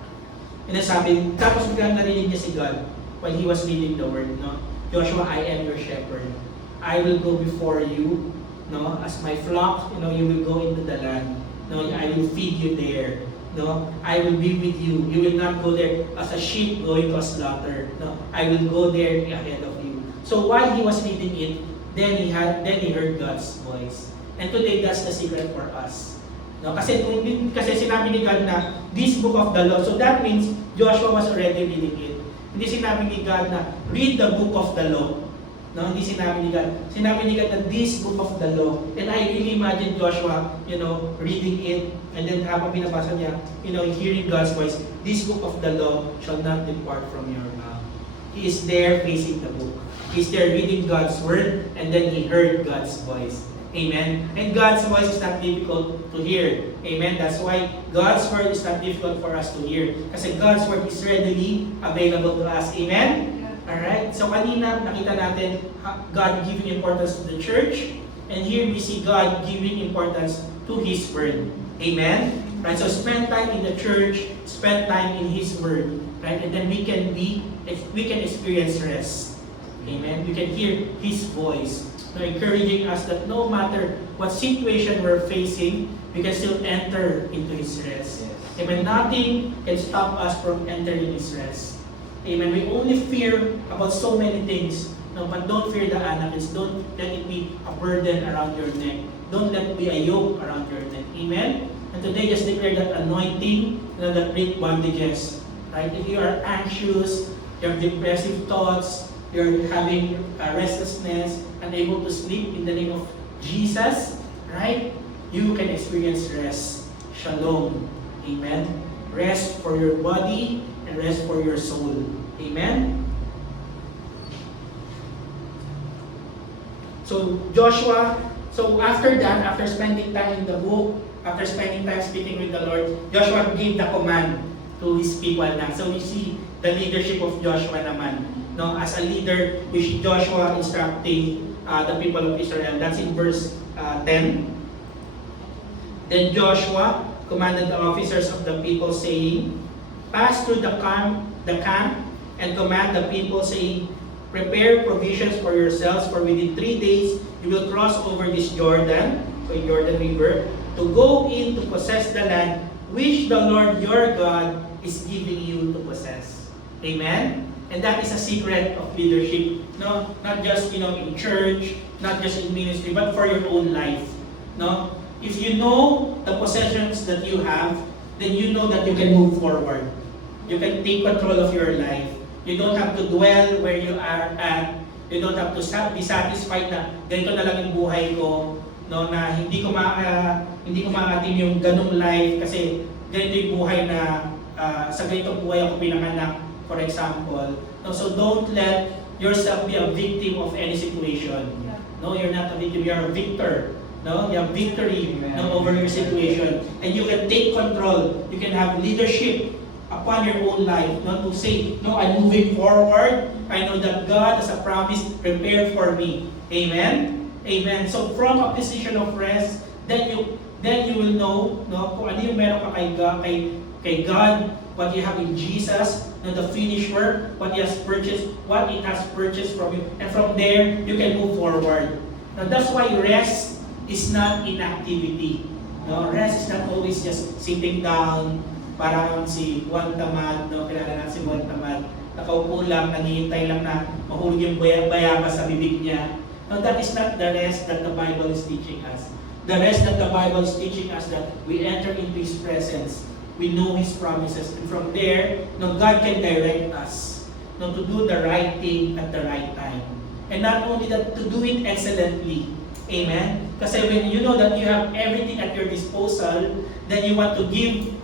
And then sabi, tapos biglang narinig niya si God when he was reading the word, no? "Joshua, I am your shepherd. I will go before you, no? As my flock, you will go into the land. No, I will feed you there. No, I will be with you. You will not go there as a sheep going to a slaughter. No, I will go there ahead of you." So while he was reading it, then he heard God's voice. And today, that's the secret for us. No, kasi sinabi ni God na this book of the law. So that means Joshua was already reading it. Hindi sinabi ni God na read the book of the law. No, hindi sinabi ni God. Sinabi ni God na this book of the law. And I really imagine Joshua, reading it, and then habang binabasa niya, hearing God's voice, "This book of the law shall not depart from your mouth." He is there facing the book. He's there reading God's word, and then he heard God's voice. Amen. And God's voice is not difficult to hear. Amen. That's why God's word is not difficult for us to hear. Kasi God's word is readily available to us. Amen. Alright, so kanina nakita natin God giving importance to the church, and here we see God giving importance to His word. Amen? Right, so spend time in the church, spend time in His word, right? And then we can experience rest. Amen? We can hear His voice, encouraging us that no matter what situation we're facing, we can still enter into His rest. Amen? Nothing can stop us from entering His rest. Amen. We only fear about so many things. No, but don't fear the anarchists. Don't let it be a burden around your neck. Don't let it be a yoke around your neck. Amen. And today, just declare that anointing that break bondages. Right? If you are anxious, you have depressive thoughts, you're having restlessness, unable to sleep, in the name of Jesus, right? You can experience rest. Shalom. Amen. Rest for your body and rest for your soul. Amen? So Joshua, after that, after spending time in the book, after spending time speaking with the Lord, Joshua gave the command to his people na. So we see the leadership of Joshua naman. No, as a leader, we see Joshua instructing the people of Israel. That's in verse 10. Then Joshua commanded the officers of the people, saying, "Pass through the camp and command the people, saying, prepare provisions for yourselves, for within 3 days you will cross over this Jordan," so Jordan River, "to go in to possess the land which the Lord your God is giving you to possess." Amen? And that is a secret of leadership. No, not just in church, not just in ministry, but for your own life. No, if you know the possessions that you have, then you know that you can move forward. You can take control of your life. You don't have to dwell where you are at. You don't have to be satisfied na ganito na lang yung buhay ko, no, na hindi ko maatim yung ganung life kasi ganito yung buhay na sa ganitong buhay ako pinanganak, for example. No, so don't let yourself be a victim of any situation. No, you're not a victim, you're a victor. No, you have victory no, over your situation, and you can take control. You can have leadership upon your own life. Not to say, no, I'm moving forward. I know that God has a promise prepared for me. Amen. Amen. So from a position of rest, then you will know, no, kung ano yung meron ka kay God, what you have in Jesus, no, the finished work, what He has purchased, what it has purchased from you, and from there you can move forward. Now that's why rest is not inactivity. No, rest is not always just sitting down, parang si Juan Tamad, no, kilala natin si Juan Tamad, nakaupo lang, naghihintay lang na mahulog yung bayabas sa bibig niya. No, that is not the rest that the Bible is teaching us. The rest that the Bible is teaching us that we enter into His presence, we know His promises, and from there, no, God can direct us, no, to do the right thing at the right time. And not only that, to do it excellently. Amen? Kasi when you know that you have everything at your disposal, then you want to give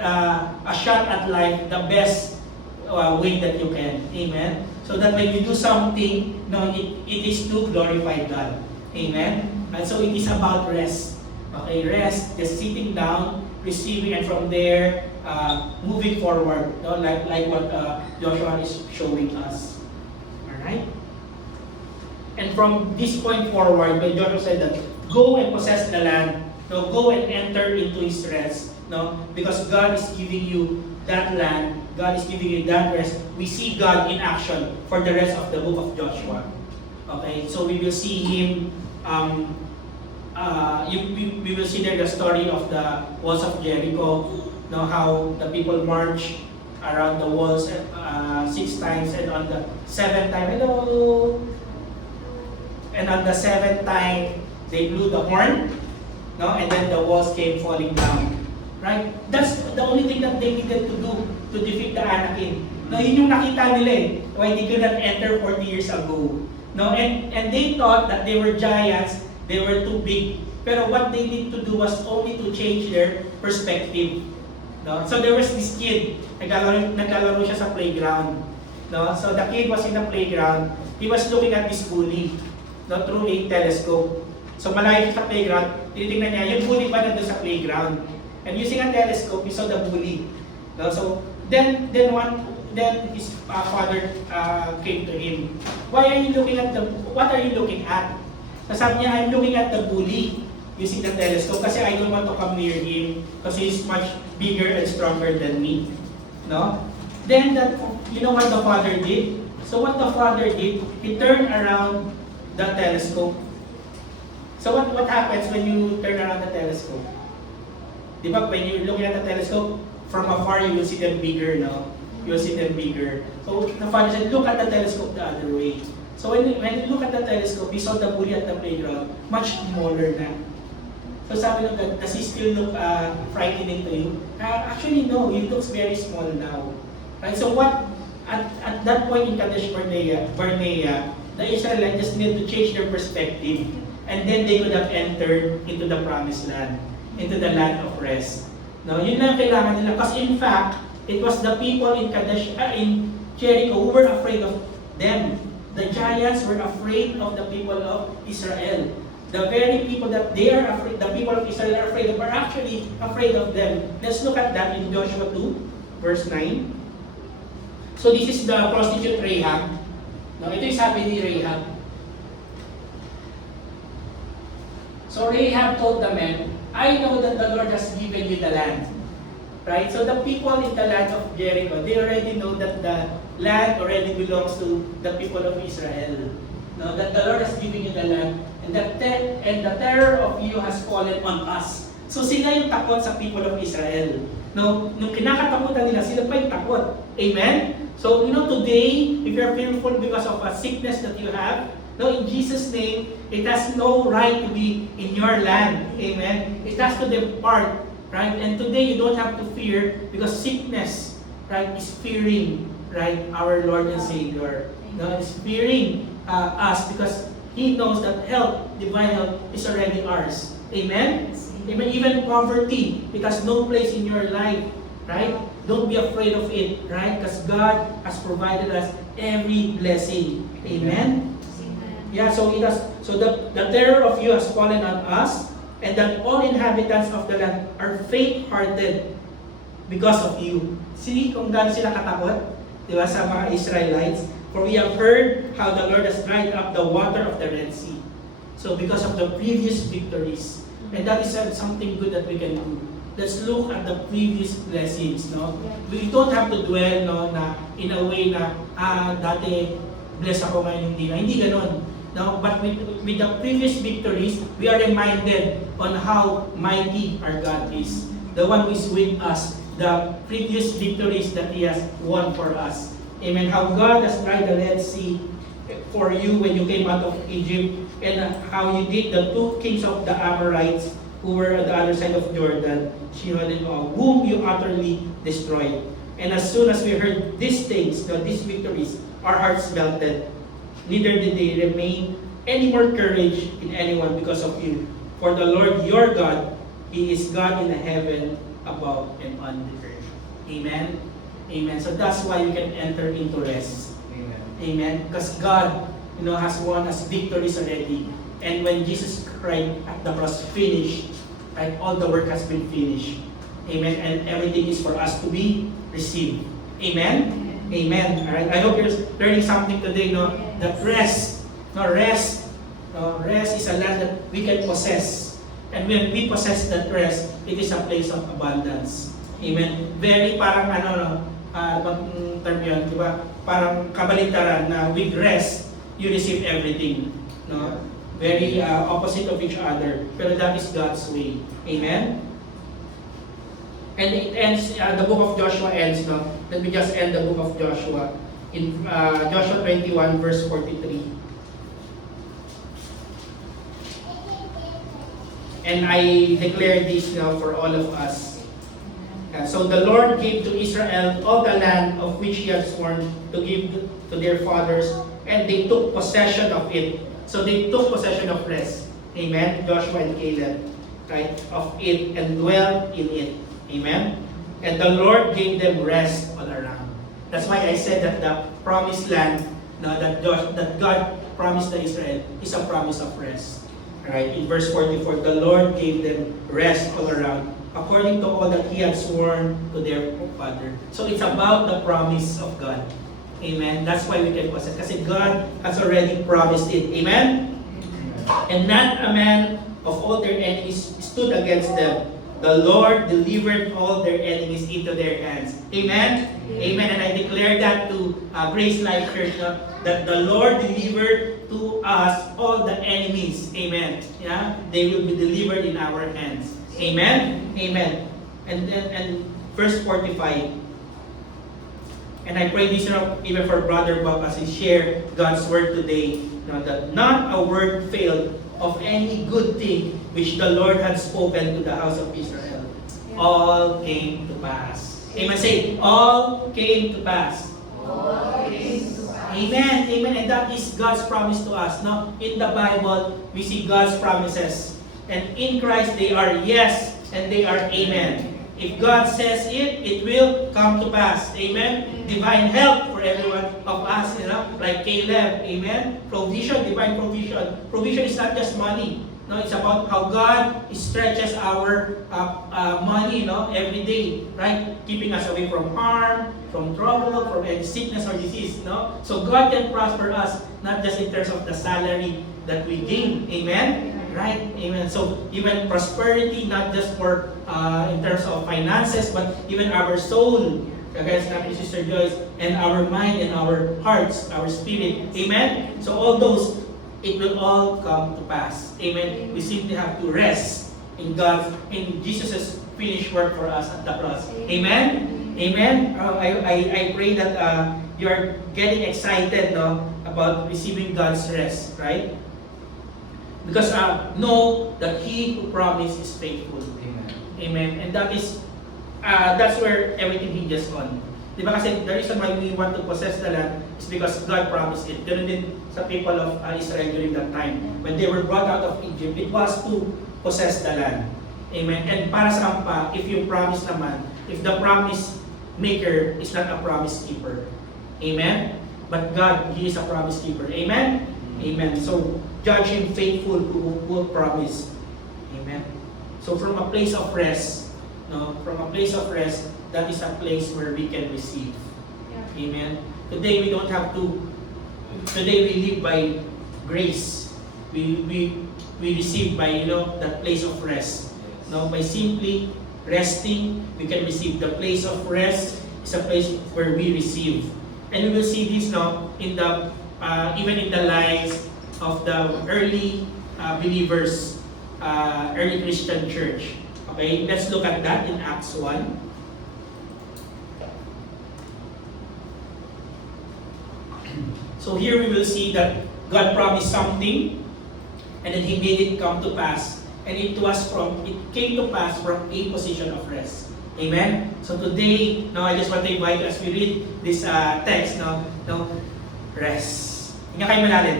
a shot at life the best way that you can. Amen? So that when you do something, no, it is to glorify God. Amen? And so it is about rest. Okay, rest, just sitting down, receiving, and from there, moving forward. No? Like what Joshua is showing us. Alright? And from this point forward, when Joshua said that, go and possess the land, no, go and enter into His rest, no, because God is giving you that land, God is giving you that rest. We see God in action for the rest of the book of Joshua. Okay, so we will see Him. We will see there the story of the walls of Jericho, know how the people march around the walls 6 times, and on the 7th time, hello. And on the 7th time, they blew the horn, no, and then the walls came falling down. Right? That's the only thing that they needed to do to defeat the Anakim. No, yun yung nakita nila eh. Why they could not enter 40 years ago. No, and they thought that they were giants, they were too big. Pero what they need to do was only to change their perspective. No? So there was this kid, naglalaro siya sa playground. No? So the kid was in the playground, he was looking at this bully, no, through a telescope. So malayo siya sa playground, tinitingnan niya, yung bully ba nandun sa playground? And using a telescope, he saw the bully. No? So then his father came to him. What are you looking at? So sabi niya, I'm looking at the bully using the telescope kasi I don't want to come near him because he's much bigger and stronger than me. No? Then you know what the father did? So what the father did, he turned around the telescope. So what happens when you turn around the telescope? Di ba, when you're looking at the telescope, from afar you will see them bigger, no? You will see them bigger. So the father said, look at the telescope the other way. So when you look at the telescope, he saw the bully at the playground, much smaller na. So sabi ng God, does he still look frightening to you? Actually, no. He looks very small now. Right? So at that point in Kadesh Barnea, the Israelites just needed to change their perspective. And then they could have entered into the promised land, into the land of rest. No, yun lang kailangan nila. Because in fact, it was the people in in Jericho who were afraid of them. The giants were afraid of the people of Israel. The very people that they are afraid, the people of Israel are afraid of, are actually afraid of them. Let's look at that in Joshua 2, verse 9. So this is the prostitute Rahab. No, ito yung sabi ni Rahab. So Rahab told the men, I know that the Lord has given you the land. Right? So the people in the land of Jericho, they already know that the land already belongs to the people of Israel. No, that the Lord has given you the land, and the terror of you has fallen on us. So sila yung takot sa people of Israel. No, nung kinakatakutan nila, sila pa yung takot. Amen? So, today, if you're fearful because of a sickness that you have, no, in Jesus' name, it has no right to be in your land. Amen? It has to depart. Right? And today, you don't have to fear because sickness, right, is fearing, right, our Lord and Savior. No, is fearing us because He knows that health, divine health, is already ours. Amen? Amen. Even poverty, it has no place in your life. Right? Don't be afraid of it. Right? Because God has provided us every blessing. Amen? Yeah, so the terror of you has fallen on us, and that all inhabitants of the land are faint-hearted because of you. See kung gaano sila katakot, di ba, sa mga Israelites? For we have heard how the Lord has dried up the water of the Red Sea. So because of the previous victories, and that is something good that we can do. Let's look at the previous blessings, no? We don't have to dwell, no, na in a way na dati bless ako ngayon hindi na. Hindi ganoon. No, but with the previous victories, we are reminded on how mighty our God is. The one who is with us, the previous victories that He has won for us. Amen. How God has dried the Red Sea for you when you came out of Egypt, and how you did the two kings of the Amorites who were on the other side of Jordan, whom you utterly destroyed. And as soon as we heard these things, these victories, our hearts melted. Neither did they remain any more courage in anyone because of you. For the Lord your God, He is God in the heaven above and on the earth. Amen? Amen. So that's why we can enter into rest. Amen. Amen? Because God, has won us victories already. And when Jesus cried at the cross, finished, right, all the work has been finished. Amen? And everything is for us to be received. Amen? Amen. All right. I hope you're learning something today, no? That rest is a land that we can possess. And when we possess that rest, it is a place of abundance. Amen. Very parang bang term yun, di ba? Parang kabaligtaran na with rest, you receive everything. No? Very opposite of each other. Pero that is God's way. Amen. And it ends, the book of Joshua ends, no? Let me just end the book of Joshua in Joshua 21 verse 43. And I declare this now for all of us. So the Lord gave to Israel all the land of which He had sworn to give to their fathers, and they took possession of it. So they took possession of rest. Amen? Joshua and Caleb, right? Of it, and dwelt in it. Amen? And the Lord gave them rest all around. That's why I said that the promised land, that God promised to Israel is a promise of rest. Right? In verse 44, the Lord gave them rest all around, according to all that He had sworn to their father. So it's about the promise of God. Amen? That's why we can possess. Because God has already promised it. Amen? And not a man of all their enemies stood against them. The Lord delivered all their enemies into their hands. Amen? Amen. And I declare that to Grace Life Church, that the Lord delivered to us all the enemies. Amen. Yeah? They will be delivered in our hands. Amen? Amen. And verse 45. And I pray this even for Brother Bob as he shared God's word today, that not a word failed of any good thing which the Lord had spoken to the house of Israel. All came to pass. Amen. Say, all came to pass. All came to pass. Amen. Amen. And that is God's promise to us. Now, in the Bible, we see God's promises. And in Christ, they are yes and they are amen. If God says it, it will come to pass. Amen. Divine help for every one of us, like Caleb. Amen. Provision, divine provision. Provision is not just money. No, it's about how God stretches our money, every day, right? Keeping us away from harm, from trouble, from any sickness or disease, So God can prosper us, not just in terms of the salary that we gain. Amen. Right? Amen. So even prosperity, not just for in terms of finances, but even our soul, kagaya sinabi ni Sister Joyce, and our mind and our hearts, our spirit. Amen? So all those, it will all come to pass. Amen? We simply have to rest in Jesus' finished work for us at the cross. Amen? Amen? I pray that you are getting excited about receiving God's rest, right? Because know that He who promised is faithful. Amen. Amen. And that is, that's where everything hinges on. Di ba kasi the reason why we want to possess the land is because God promised it. Ganun din sa people of Israel during that time. When they were brought out of Egypt, it was to possess the land. Amen. And para saan pa, if you promise naman, if the promise maker is not a promise keeper. Amen. But God, He is a promise keeper. Amen. Amen. So, judge him faithful who promised. Amen. So, from a place of rest, no, from a place of rest, that is a place where we can receive. Yeah. Amen. Today we don't have to. Today we live by grace. We receive by that place of rest. No, by simply resting, we can receive. The place of rest is a place where we receive, and we will see this now in the even in the lives of the early believers, early Christian church. Okay, let's look at that in Acts 1. So here we will see that God promised something, and then He made it come to pass, and it came to pass from a position of rest. Amen. So today, now I just want to invite you as we read this text. No, rest. Hinga kayo malalim.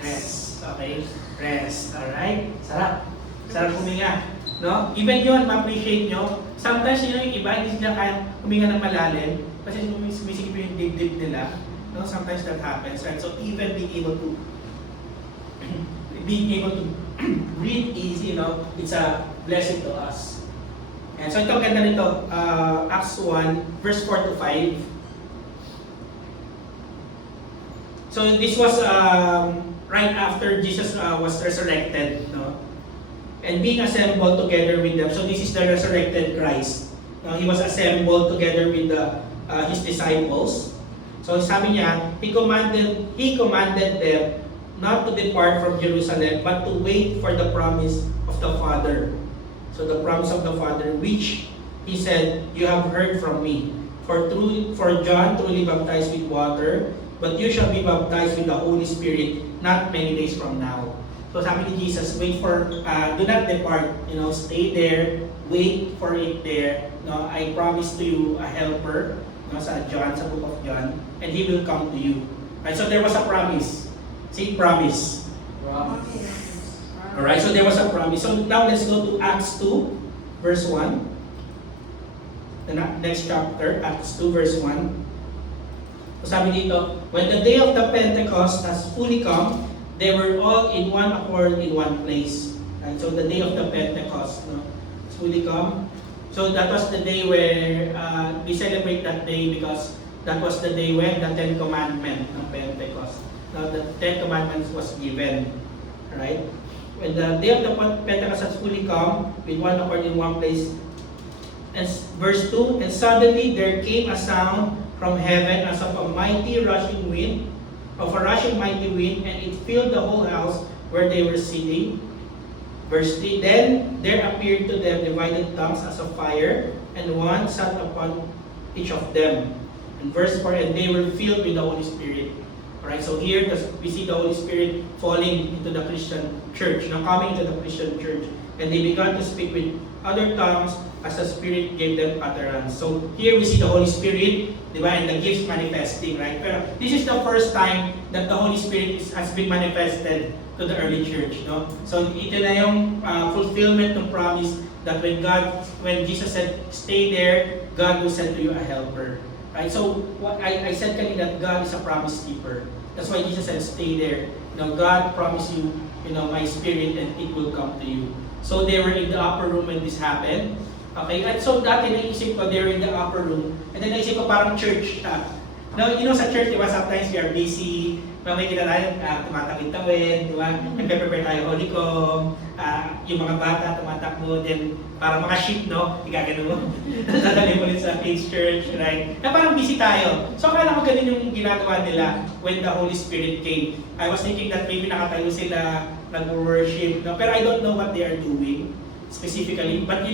Rest. Okay, rest. Alright. Sarap huminga. No? Even yun, ma-appreciate nyo. Sometimes yung iba, hindi sila kaya huminga ng malalim kasi sumisikip yung dibdib nila. No? Sometimes that happens. Right? So even being able to breathe easy, it's a blessing to us. And so ito, ganda nito, Acts 1, verse 4 to 5. So this was right after Jesus was resurrected, no? And being assembled together with them. So this is the resurrected Christ. He was assembled together with his disciples. So sabi niya, he commanded them not to depart from Jerusalem, but to wait for the promise of the Father. So the promise of the Father, which he said, you have heard from me. For John truly baptized with water, but you shall be baptized with the Holy Spirit not many days from now. So sabi ni Jesus, do not depart, stay there, wait for it there. I promise to you a helper, sa book of John, and he will come to you. Right, so there was a promise. Say promise. Alright, so there was a promise. So now let's go to Acts 2, verse 1. The next chapter, Acts 2, verse 1. So sabi dito, when the day of the Pentecost has fully come, they were all in one accord in one place. Right? So the day of the Pentecost has fully come. So that was the day where we celebrate that day because that was the day when the Ten Commandments of Pentecost. Now the Ten Commandments was given. Right? When the day of the Pentecost has fully come, with one accord in one place. And verse 2, and suddenly there came a sound from heaven as of a rushing mighty wind, and it filled the whole house where they were sitting. Verse 3, then there appeared to them divided tongues as of fire, and one sat upon each of them. And verse 4, and they were filled with the Holy Spirit. Alright, so here we see the Holy Spirit falling into the Christian church, coming into the Christian church. And they began to speak with other tongues as the Spirit gave them utterance. So here we see the Holy Spirit, and the gifts manifesting, right? Pero this is the first time that the Holy Spirit has been manifested to the early church, no? So ito na yung fulfillment ng promise that when Jesus said, stay there, God will send to you a helper. Right? So what I said kanina that God is a promise keeper. That's why Jesus said, stay there. God promised you, my spirit, and it will come to you. So they were in the upper room when this happened. Okay, and so dati naisip ko, they were in the upper room. And then naisip ko parang church. Sa church, diba, sometimes we are busy. Makikita tayo, tumatawid-tawid, diba? Nagpe-prepare tayo Holy Com. Yung mga bata tumatakbo, then parang mga sheep, igagano mo. Dadali mo ulit sa Faith Church, right? Na parang busy tayo. So akala ko ganun yung ginagawa nila when the Holy Spirit came. I was thinking that maybe nakatayo sila, nag-worship, pero I don't know what they are doing specifically. But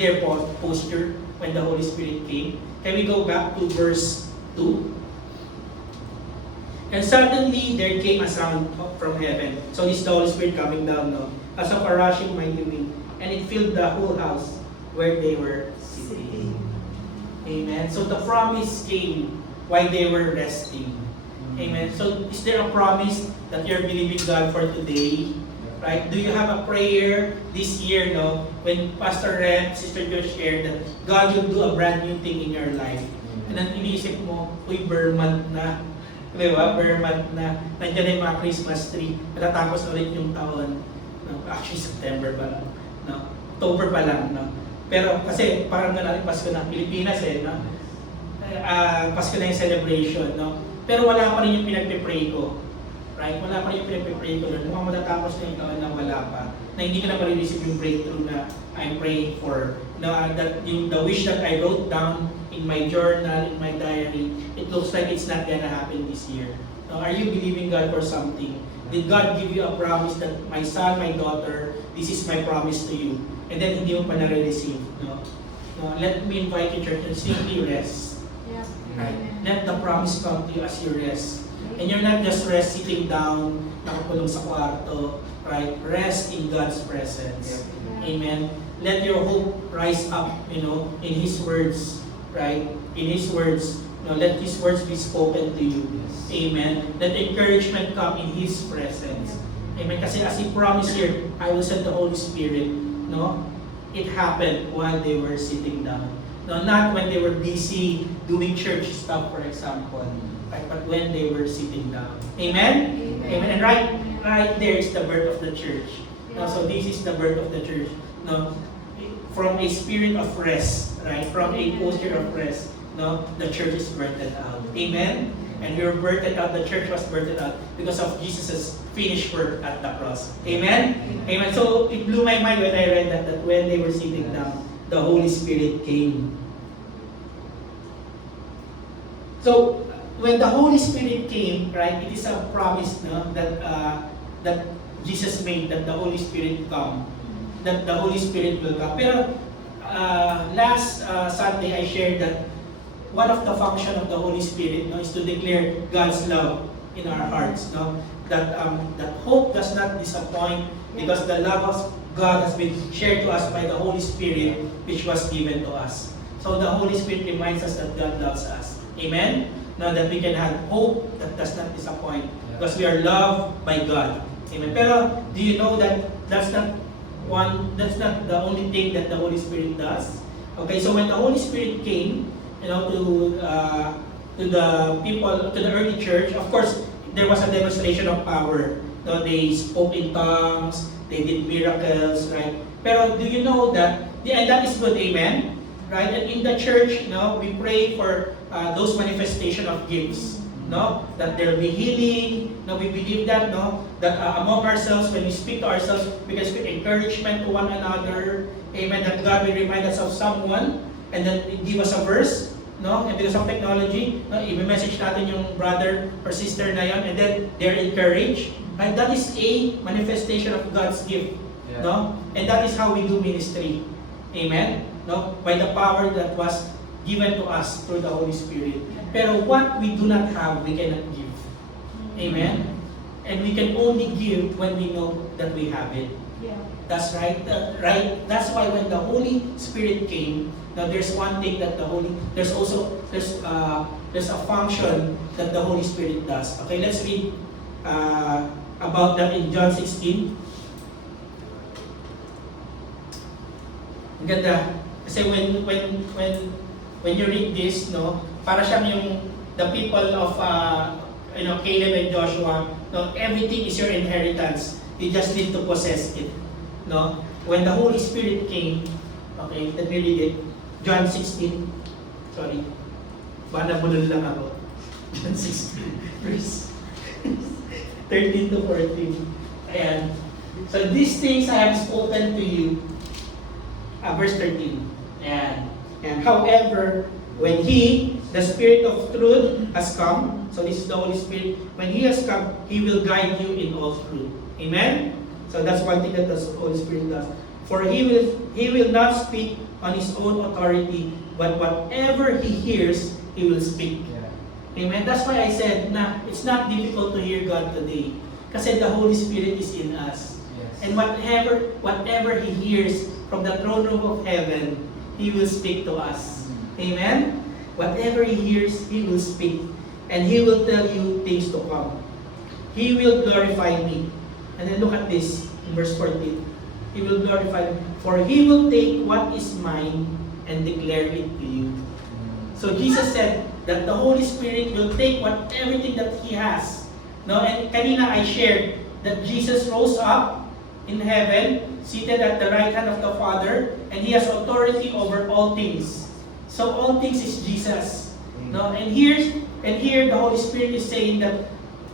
their posture when the Holy Spirit came. Can we go back to verse 2? And suddenly there came a sound from heaven. So this is the Holy Spirit coming down, as of a rushing mighty wind, and it filled the whole house where they were sitting. Amen. So the promise came while they were resting. Amen. So is there a promise that you're believing God for today? Right? Do you have a prayer this year, when Pastor Red, Sister Josh shared that God will do a brand new thing in your life? And then iniisip mo, Burr month na. Di ba? Per month na nandiyan na yung mga Christmas tree. Matatapos ulit yung taon. No? Actually, September pa lang. No? October pa lang. No? Pero kasi parang natin Pasko ng Pilipinas no? Pasko na yung celebration. No? Pero wala pa rin yung pinagpipray ko. Right? Wala pa rin yung pinagpipray ko doon. Mukhang matatapos na yung taon na wala pa. Na hindi ko na ma-receive yung breakthrough na I'm praying for. That the wish that I wrote down in my journal, in my diary, it looks like it's not gonna happen this year. Now, are you believing God for something? Did God give you a promise that my son, my daughter, this is my promise to you? And then hindi mo pa na-receive. No? No, let me invite you, church, and simply rest. Yeah. Right? Let the promise come to you as you rest. And you're not just rest sitting down, nakakulong sa kwarto, right? Rest in God's presence. Amen. Let your hope rise up, in His words, right? In His words, let His words be spoken to you. Amen. Let encouragement come in His presence. Amen. Kasi as He promised here, I will send the Holy Spirit. No, it happened while they were sitting down. No, not when they were busy doing church stuff, for example, right? But when they were sitting down. Amen. Amen. And right there is the birth of the church. No, so this is the birth of the church. No, from a spirit of rest, right? From a posture of rest, no, the church is birthed out. Amen? And we were birthed out, the church was birthed out because of Jesus' finished work at the cross. Amen? Amen. So it blew my mind when I read that when they were sitting down, the Holy Spirit came. So when the Holy Spirit came, right, it is a promise, no, that Jesus made, that the Holy Spirit come. That the Holy Spirit will come. Pero last Sunday, I shared that one of the function of the Holy Spirit, is to declare God's love in our hearts. That hope does not disappoint because the love of God has been shared to us by the Holy Spirit, which was given to us. So the Holy Spirit reminds us that God loves us. Amen? Now that we can have hope that does not disappoint because we are loved by God. Amen. Pero do you know that that's not the only thing that the Holy Spirit does. Okay, so when the Holy Spirit came, to the people, to the early church, of course, there was a demonstration of power. They spoke in tongues, they did miracles, right? Pero do you know that, and that is good, amen? Right? And in the church, we pray for those manifestation of gifts. That there will be healing. We believe that, that among ourselves, when we speak to ourselves, we can speak encouragement to one another. Amen. That God will remind us of someone, and then give us a verse, and because of technology, i-message natin yung brother or sister na yon, and then they're encouraged. And that is a manifestation of God's gift. And that is how we do ministry. Amen. By the power that was given to us through the Holy Spirit. Pero what we do not have, we cannot give. Amen? And we can only give when we know that we have it. Yeah. That's right. That's why when the Holy Spirit came, now there's one thing that there's a function that the Holy Spirit does. Okay, let's read about that in John 16. Ang ganda. Kasi when you read this, para siyang yung the people of Caleb and Joshua, everything is your inheritance. You just need to possess it. When the Holy Spirit came, okay, let me read it. John 16. Sorry. Baka nabulol lang ako. John 16, verse 13 to 14. Ayan. So these things I have spoken to you. Verse 13. Ayan. And however, when He, the Spirit of truth, has come, so this is the Holy Spirit, when He has come, He will guide you in all truth. Amen? So that's one thing that the Holy Spirit does. For He will not speak on His own authority, but whatever He hears, He will speak. Yeah. Amen? That's why I said, it's not difficult to hear God today. Kasi the Holy Spirit is in us. Yes. And whatever He hears from the throne room of heaven, He will speak to us. Amen? Whatever He hears, He will speak. And He will tell you things to come. He will glorify me. And then look at this, in verse 14. He will glorify me. For He will take what is mine and declare it to you. So Jesus said, that the Holy Spirit will take everything that He has. No, and kanina I shared that Jesus rose up in heaven, seated at the right hand of the Father, and He has authority over all things. So all things is Jesus. No, and here the Holy Spirit is saying that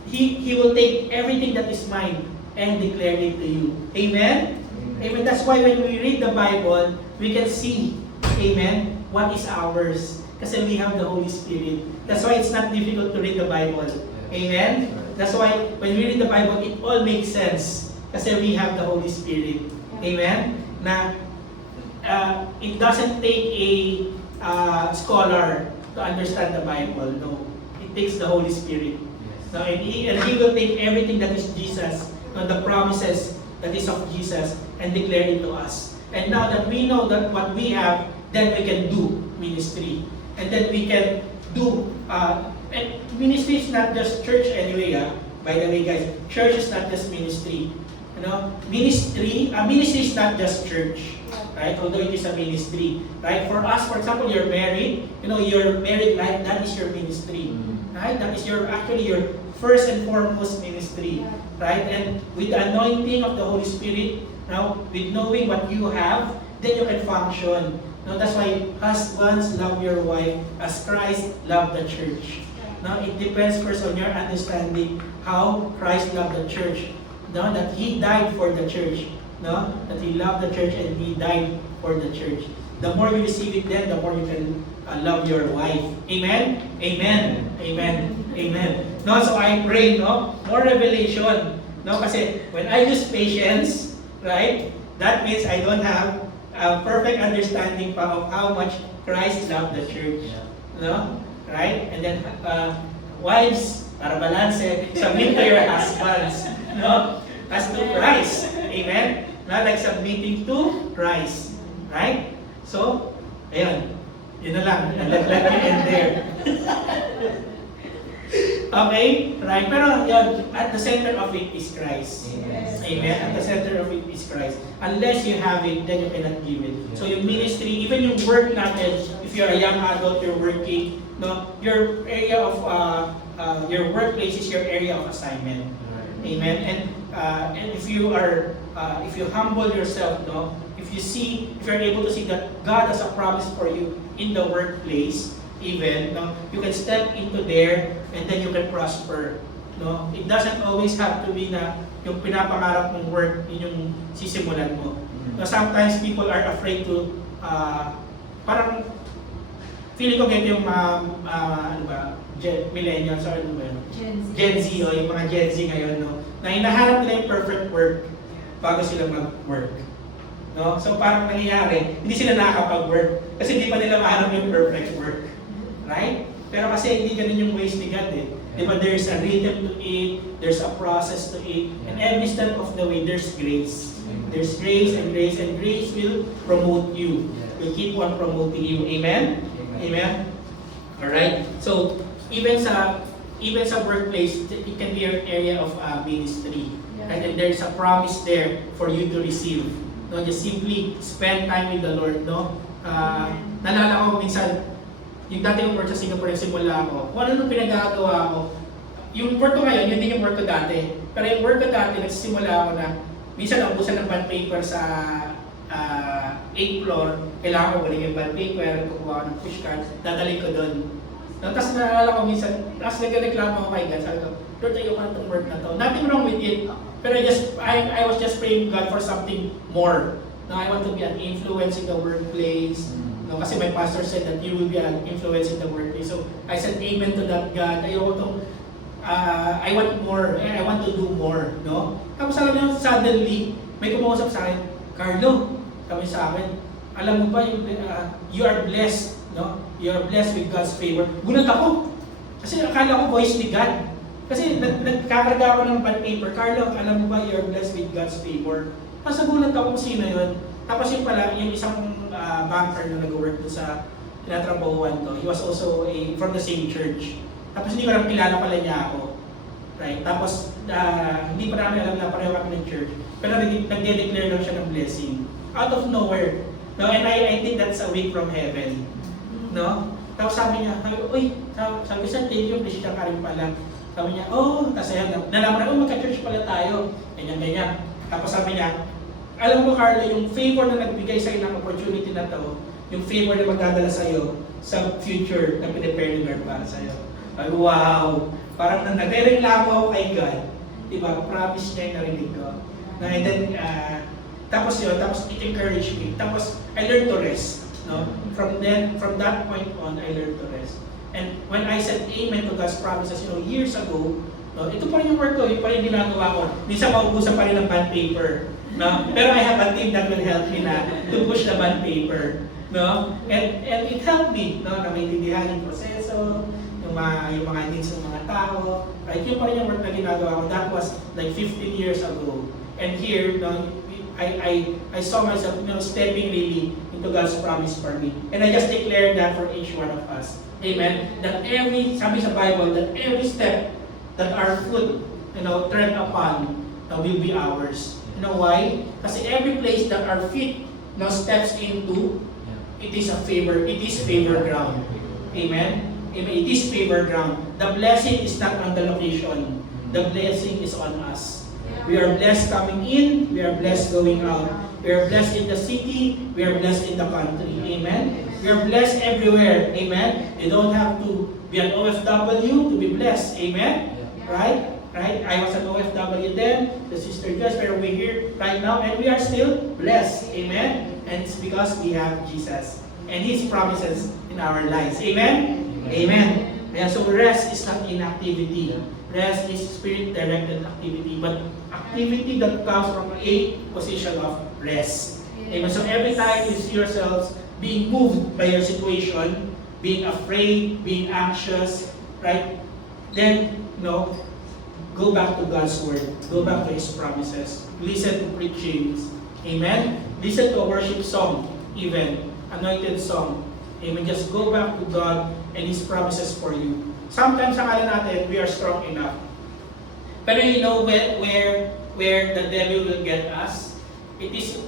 He will take everything that is mine and declare it to you. Amen? Amen. That's why when we read the Bible, we can see, amen, what is ours. Kasi we have the Holy Spirit. That's why it's not difficult to read the Bible. Amen? That's why when we read the Bible, it all makes sense. Kasi we have the Holy Spirit. Amen? Na it doesn't take a scholar to understand the Bible. No. It takes the Holy Spirit. No, and He will take everything that is Jesus, the promises that is of Jesus, and declare it to us. And now that we know that what we have, then we can do ministry. And then we can do, and ministry is not just church anyway. By the way, guys, church is not just ministry. You know, ministry is not just church, right? Although it is a ministry, right? For us, for example, you're married. You know, your married life, that is your ministry, right? That is actually your first and foremost ministry, right? And with the anointing of the Holy Spirit, now with knowing what you have, then you can function. Now that's why husbands, love your wife as Christ loved the church. Now it depends first on your understanding how Christ loved the church. No, that He died for the church. No, that He loved the church and He died for the church. The more you receive it, then the more you can love your wife. Amen. Amen. Amen. Amen. No, so I pray, no, more revelation. No, kasi when I use patience, right, that means I don't have a perfect understanding pa of how much Christ loved the church. No, right? And then wives, para balance, submit to your husbands. No, as to Christ. Amen. Not like submitting to Christ. Right? So, ayun. Yun na lang. Let me end there. Okay? Right? Pero yun, at the center of it is Christ. Amen? At the center of it is Christ. Unless you have it, then you cannot give it. So yung ministry, even yung work natin, if you're a young adult, you're working, no, your area of, your workplace is your area of assignment. Amen? And if you are, if you humble yourself, no, if you're able to see that God has a promise for you in the workplace, even, no, you can step into there and then you can prosper. No, it doesn't always have to be na yung pinapangarap mong work yun yung sisimulan mo. No, sometimes people are afraid to, parang feeling ko ganito yung ano ba, millennials or ano ba yun? Gen Z, o yung mga Gen Z ngayon, no, na hinahanap nila yung perfect work bago sila mag-work. No? So parang nangyayari, hindi sila nakakapag-work kasi hindi pa nila mahanap yung perfect work. Right? Pero kasi hindi ganun yung ways ni God eh. Diba, there's a rhythm to it, there's a process to it, and every step of the way, there's grace. There's grace, and grace will promote you. Will keep on promoting you. Amen? Amen? Alright? So, even sa workplace, it can be an area of ministry. Right? And there's a promise there for you to receive. No, just simply spend time with the Lord. No? Nalala ko minsan, yung dati kong work sa Singapore, nagsimula ako. Kung ano nung pinagagawa ko, yung work ko ngayon, yun din yung work ko dati. Pero yung work ko dati, nagsisimula ako na, minsan naubusan ng bond paper sa 8th floor, kailangan ko galing yung bond paper, kukuha ko ng pushcart, dadalhin ko doon. Tapos naalala ko minsan, tapos nagreklamo ako kay God, sabi ko, Lord, ayoko na itong work na to. Nothing wrong with it, pero I was just praying God for something more. No, I want to be an influence in the workplace. No, kasi my pastor said that you will be an influence in the workplace. So I said amen to that, God. Ayoko tong, I want more. I want to do more. No? Tapos alam niyo, suddenly, may kumausap sa akin, Carlo, sabi sa akin, alam mo ba, you are blessed. No? You are blessed with God's favor. Gulat ako. Kasi akala ko voice ni God. Kasi nagkakarga ako ng bond paper, Carlo, alam mo ba, you are blessed with God's favor. Tapos nagulat ako kung sino yun. Tapos yung pala, yung isang banker na nag-work doon sa tinatrabahuan ko, he was also from the same church. Tapos hindi ko alam, kilala pala niya ako. Right? Tapos hindi pa namin alam na pareho kami ng church. Pero nag-declare lang siya ng blessing. Out of nowhere. No? And I think that's a wink from heaven. No? Tapos sabi niya, sabi sa thank you, Christian ka rin pala. Sabi niya, tapos ayan, nalaman na, magka-church pala tayo. Ganyan. Tapos sabi niya, alam mo Carlo, yung favor na nagbigay sa'yo ng opportunity na to, yung favor na magdadala sa'yo sa future na pinipare ni Lord para sa'yo. Ay, wow! Parang nagre-reklamo ako kay God. Diba? Promise niya yung narinig ko. And then, tapos it encouraged me. Tapos, I learned to rest. No? From that point on, I learned to rest. And when I said amen to God's promises, years ago, no, ito pa rin yung work ko, yung pa rin ginagawa ko. Minsan maubusan pa rin ng bond paper. No? Pero I have a team that will help me na to push the bond paper. No? And it helped me na maintindihan yung proseso, yung mga needs ng mga tao. Right? Yung pa rin yung work na ginagawa ko. That was like 15 years ago. And here, I saw myself stepping really into God's promise for me. And I just declared that for each one of us. Amen? That sabi sa Bible, that every step that our foot, tread upon will be ours. You know why? Kasi every place that our feet steps into, it is favor ground. Amen? Amen. It is favor ground. The blessing is not on the location. The blessing is on us. We are blessed coming in. We are blessed going out. We are blessed in the city. We are blessed in the country. Amen? We are blessed everywhere. Amen? You don't have to be an OFW to be blessed. Amen? Right? I was an OFW then, the Sister Joyce, but we're here right now and we are still blessed. Amen? And it's because we have Jesus and His promises in our lives. Amen? Amen. Yeah, so rest is not inactivity. Rest is spirit-directed activity, but activity that comes from a position of rest. Amen. So every time you see yourselves being moved by your situation, being afraid, being anxious, right? Then, go back to God's word. Go back to His promises. Listen to preachings. Amen? Listen to a worship song, even anointed song. Amen? Just go back to God and His promises for you. Sometimes akala natin we are strong enough. Pero you know where the devil will get us? It is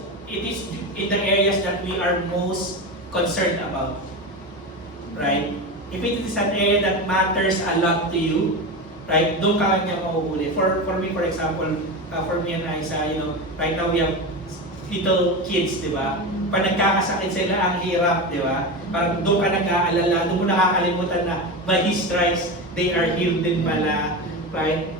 in the areas that we are most concerned about. Right? If it is an area that matters a lot to you, right? Doon ka niya mahuhuli. For me, for example, for me and Isa, right now we have little kids, di ba? Pag nagkakasakit sila, ang hirap, di ba? Parang doon ka nag-aalala, doon mo nakakalimutan na by His stripes, they are healed din pala. Right?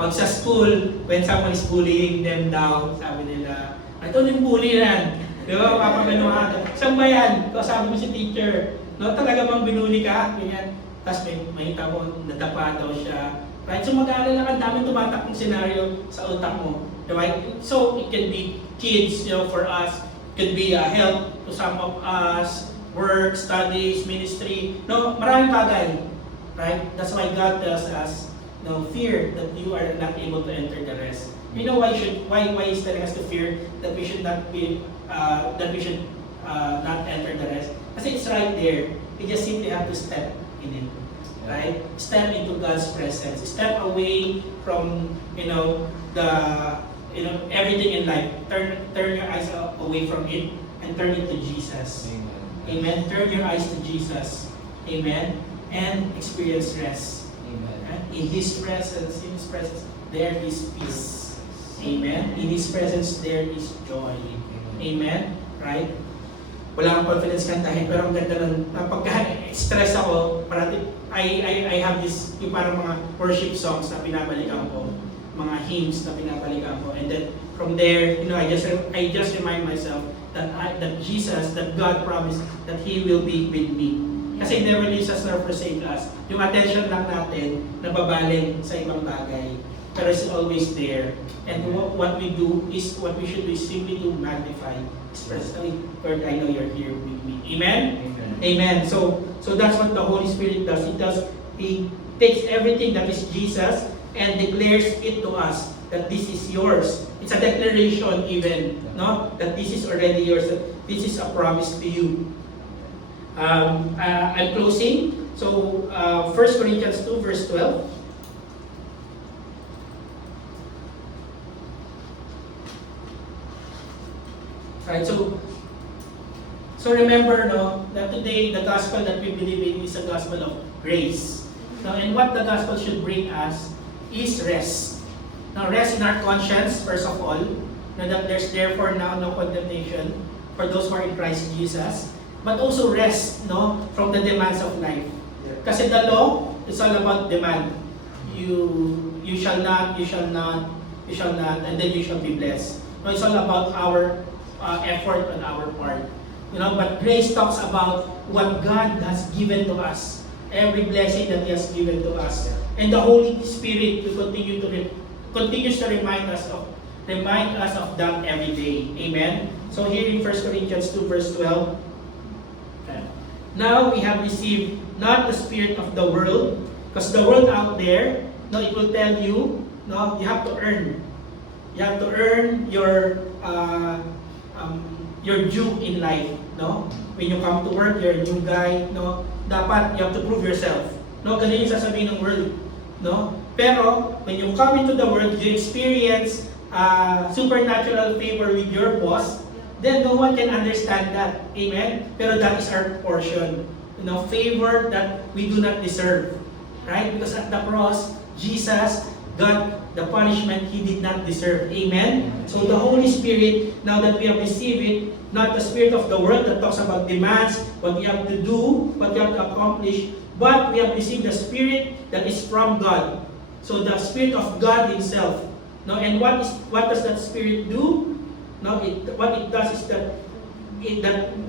Pag sa school, when someone is bullying them down, sabi nila, ito yung bully yan. Di ba? Papagano ka. Saan ba yan? Sabi mo si teacher, talaga bang binuli ka? Ganyan. Tapos may tao, nadapa daw siya. Right? So mag-aalala ka, daming tumatakong scenario sa utak mo. Right? So it can be kids, for us. It could be help to some of us, work, studies, ministry. Maraming bagay. Right? That's why God tells us, fear that you are not able to enter the rest. You know why He's telling us to fear that we should not not enter the rest? Kasi it's right there. We just simply have to step in it. Right? Step into God's presence. Step away from everything in life. Turn your eyes away from it and turn it to Jesus. Amen. Turn your eyes to Jesus. Amen. And experience rest. Amen. In His presence, there is peace. Amen. In His presence, there is joy. Amen. Right? Wala akong confidence kantahin, pero ang ganda nun. Pagka-stress ako, I have this, yung parang mga worship songs na binabalikan ko, mga hymns na binabalikan ko, and then from there, I just remind myself that Jesus, that God promised that He will be with me. Kasi He never leaves us nor forsake us. Yung attention lang natin, nababaling sa ibang bagay, pero it's always there. And what we should do is simply to magnify His presence. Lord, I know You're here with me. Amen? Amen. So that's what the Holy Spirit does. He takes everything that is Jesus and declares it to us that this is yours. It's a declaration even, that this is already yours, that this is a promise to you. I'm closing. So 1 Corinthians 2 verse 12. Right, so So remember, no, that today the gospel that we believe in is a gospel of grace. No, and what the gospel should bring us is rest. Now, rest in our conscience, first of all, that there's therefore now no condemnation for those who are in Christ Jesus, but also rest, no, from the demands of life. Kasi the law, it's all about demand. You shall not, and then you shall be blessed. No, it's all about our effort on our part. But grace talks about what God has given to us, every blessing that He has given to us, and the Holy Spirit will continues to remind us of that every day. Amen. So here in 1 Corinthians 2 verse 12, now we have received not the spirit of the world, because the world out there, no, it will tell you, no, you have to earn. You have to earn your due in life, no? When you come to work, you're a new guy, no? Dapat you have to prove yourself. No, ganun yung sasabihin ng world, no? Pero when you come into the world, you experience supernatural favor with your boss, then no one can understand that. Amen? Pero that is our portion. Favor that we do not deserve. Right? Because at the cross, Jesus got the punishment He did not deserve. Amen? So the Holy Spirit, now that we have received it, not the spirit of the world that talks about demands, what you have to do, what you have to accomplish, but we have received the Spirit that is from God. So the Spirit of God Himself. No, and what does that Spirit do? No, what it does is that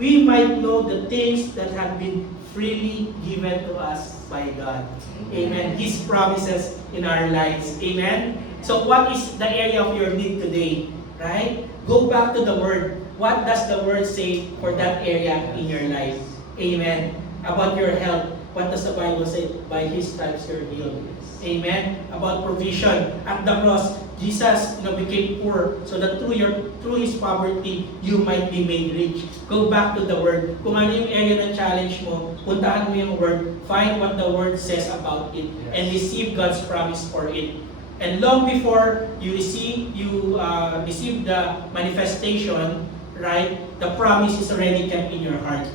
we might know the things that have been freely given to us by God. Amen. His promises in our lives. Amen. So what is the area of your need today? Right? Go back to the Word. What does the Word say for that area in your life? Amen. About your health. What does the Bible say? By His stripes you're healed. Amen. About provision. At the cross, Jesus became poor so that through His poverty, you might be made rich. Go back to the Word. Kung ano yung area ng challenge mo, puntahan mo yung Word. Find what the Word says about it and receive God's promise for it. And long before you receive the manifestation, right? The promise is already kept in your heart.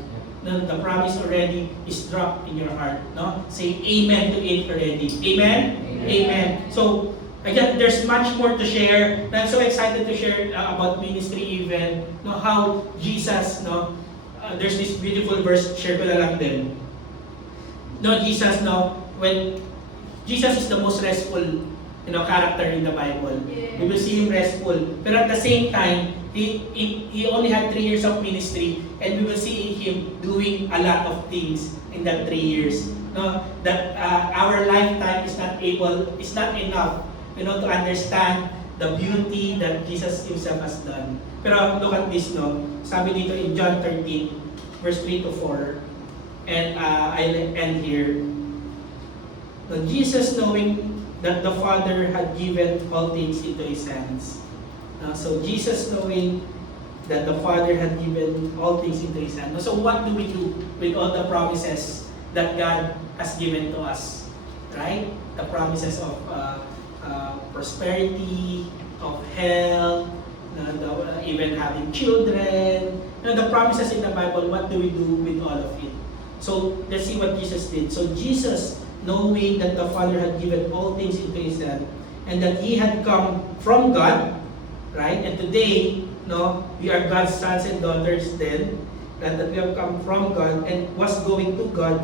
No, the promise already is dropped in your heart. No? Say amen to it already. Amen? Amen. So, again, there's much more to share. I'm so excited to share about ministry even. No, how Jesus, there's this beautiful verse, share ko na lang din. Jesus, when Jesus is the most restful character in the Bible. Yeah. We will see Him restful. But at the same time, He only had 3 years of ministry, and we will see Him doing a lot of things in that 3 years. That our lifetime is not enough, to understand the beauty that Jesus Himself has done. Pero look at this, sabi dito in John 13, verse 3 to 4, and I'll end here. Jesus, knowing that the Father had given all things into His hands. So Jesus, knowing that the Father had given all things into His hands. So what do we do with all the promises that God has given to us? Right? The promises of prosperity, of health, even having children. The promises in the Bible, what do we do with all of it? So let's see what Jesus did. So Jesus, knowing that the Father had given all things into His hand, and that He had come from God, right? And today, we are God's sons and daughters then, that we have come from God and was going to God,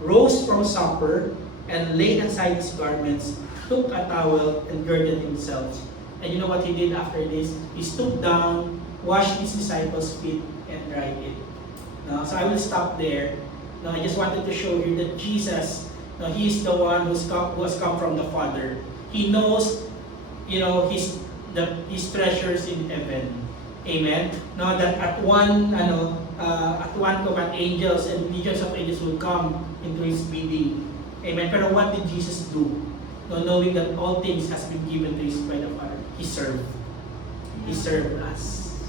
rose from supper, and laid aside His garments, took a towel, and girded Himself. And you know what He did after this? He stooped down, washed His disciples' feet, and dried it. So I will stop there. I just wanted to show you that Jesus, He is the one who has come from the Father. He knows, His treasures in heaven. Amen. Now that at one command, angels and legions of angels will come into His bidding. Amen. Pero what did Jesus do? Knowing that all things has been given to His by the Father, He served. He served us.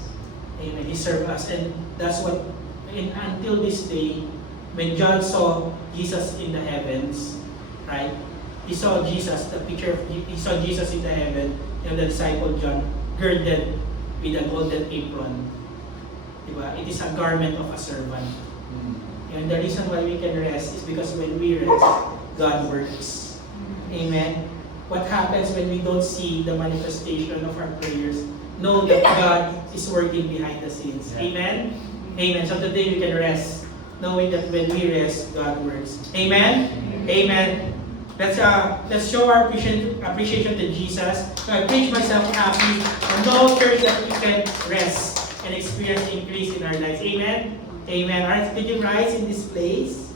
Amen. He served us, and that's what. And until this day, when John saw Jesus in the heavens, right? He saw Jesus, he saw Jesus in the heaven, and the disciple John girded with a golden apron. Diba? It is a garment of a servant. And the reason why we can rest is because when we rest, God works. Amen. What happens when we don't see the manifestation of our prayers? Know that God is working behind the scenes. Amen? Amen. So today we can rest, knowing that when we rest, God works. Amen? Amen. Let's show our appreciation to Jesus. So I preach myself happy to know, church, that we can rest and experience increase in our lives. Amen? Amen. Alright, could you rise in this place?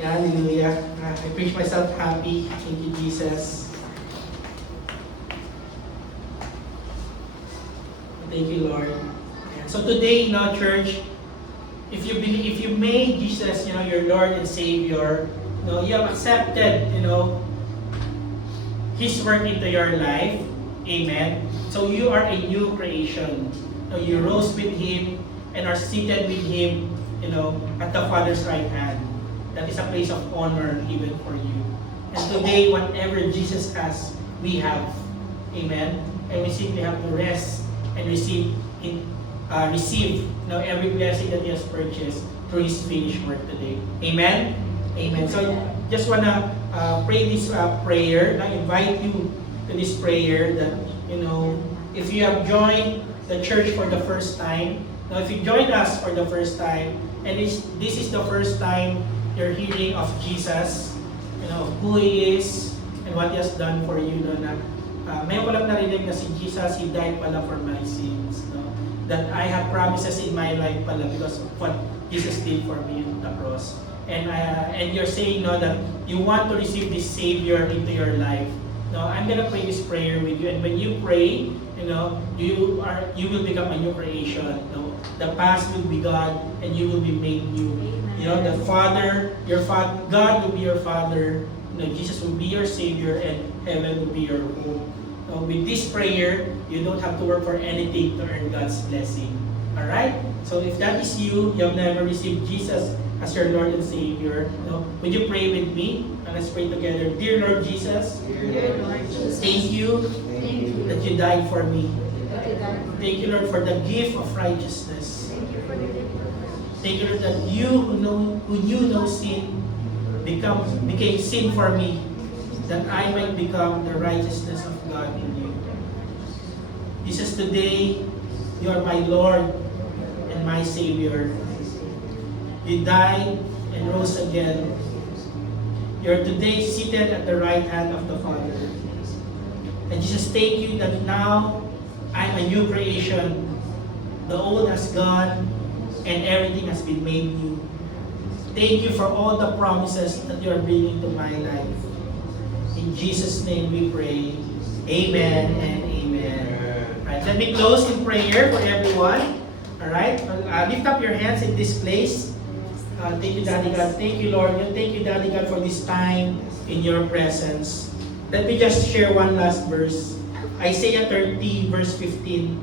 Hallelujah. I preach myself happy. Thank you, Jesus. Thank you, Lord. And so today, church, if you made Jesus, your Lord and Savior, you have accepted, His work into your life. Amen. So you are a new creation. You rose with Him and are seated with Him, at the Father's right hand. That is a place of honor even for you. And today, whatever Jesus has, we have. Amen. And we simply have to rest and receive every blessing that He has purchased through His finished work today. Amen? Amen. So just wanna pray this prayer. I invite you to this prayer that, if you have joined the church for the first time, now if you joined us for the first time, and this is the first time you're hearing of Jesus, who He is and what He has done for you, may ko lang narinig na si Jesus, He died pala for my sins. That I have promises in my life pala because of what Jesus did for me on the cross. And you're saying that you want to receive this Savior into your life. I'm gonna pray this prayer with you, and when you pray, you will become a new creation. The past will be gone, and you will be made new. The Father, God will be your Father. Jesus will be your Savior, and heaven will be your home. With this prayer, you don't have to work for anything to earn God's blessing. Alright? So if that is you have never received Jesus as your Lord and Savior, would you pray with me? And let's pray together. Dear Lord Jesus, thank you that you died for me. Thank you, Lord, for the gift of righteousness. Thank you, Lord, that you who knew no sin became sin for me, that I might become the righteousness of God in you. Jesus, today, you are my Lord and my Savior. You died and rose again. You are today seated at the right hand of the Father. And Jesus, thank you that now I'm a new creation. The old has gone and everything has been made new. Thank you for all the promises that you are bringing to my life. In Jesus' name we pray. Amen and amen. Alright, let me close in prayer for everyone. Alright, lift up your hands in this place. Thank you, Daddy God. Thank you, Lord. Thank you, Daddy God, for this time in your presence. Let me just share one last verse. Isaiah 30, verse 15.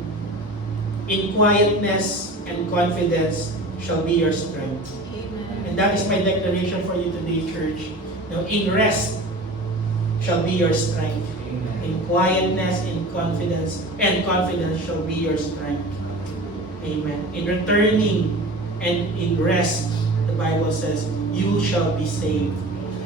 In quietness and confidence shall be your strength. Amen. And that is my declaration for you today, church. In rest shall be your strength. Amen. In quietness, in confidence shall be your strength. Amen. In returning and in rest, the Bible says, you shall be saved.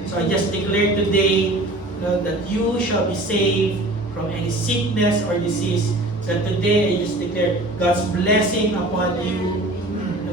So I just declare today that you shall be saved from any sickness or disease. That today I just declare God's blessing upon you.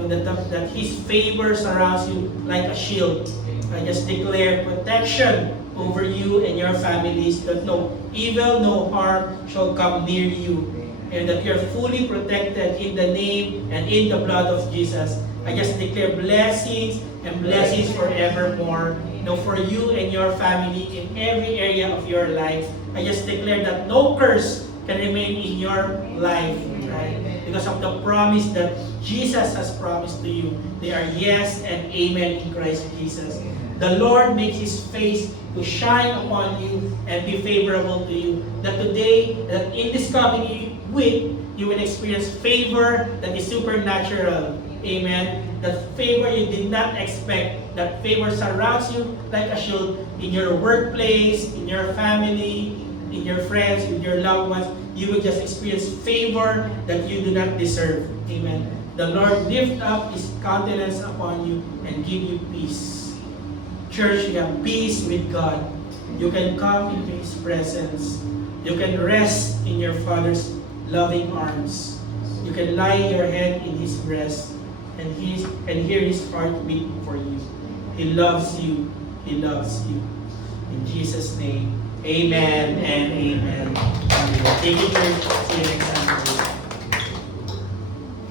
That His favor surrounds you like a shield. I just declare protection over you and your families, that no evil, no harm shall come near you. And that you're fully protected in the name and in the blood of Jesus. I just declare blessings and blessings forevermore. For you and your family in every area of your life. I just declare that no curse can remain in your life. Right? Because of the promise that Jesus has promised to you. They are yes and amen in Christ Jesus. The Lord makes His face to shine upon you and be favorable to you. That today, that in this coming week, you will experience favor that is supernatural. Amen. That favor you did not expect. That favor surrounds you like a shield in your workplace, in your family, in your friends, in your loved ones, you will just experience favor that you do not deserve. Amen. The Lord lift up His countenance upon you and give you peace. Church, you have peace with God. You can come into His presence. You can rest in your Father's loving arms. You can lie your head in His breast and hear His heart beat for you. He loves you. He loves you. In Jesus' name, amen and amen. Thank you, church. See you next time.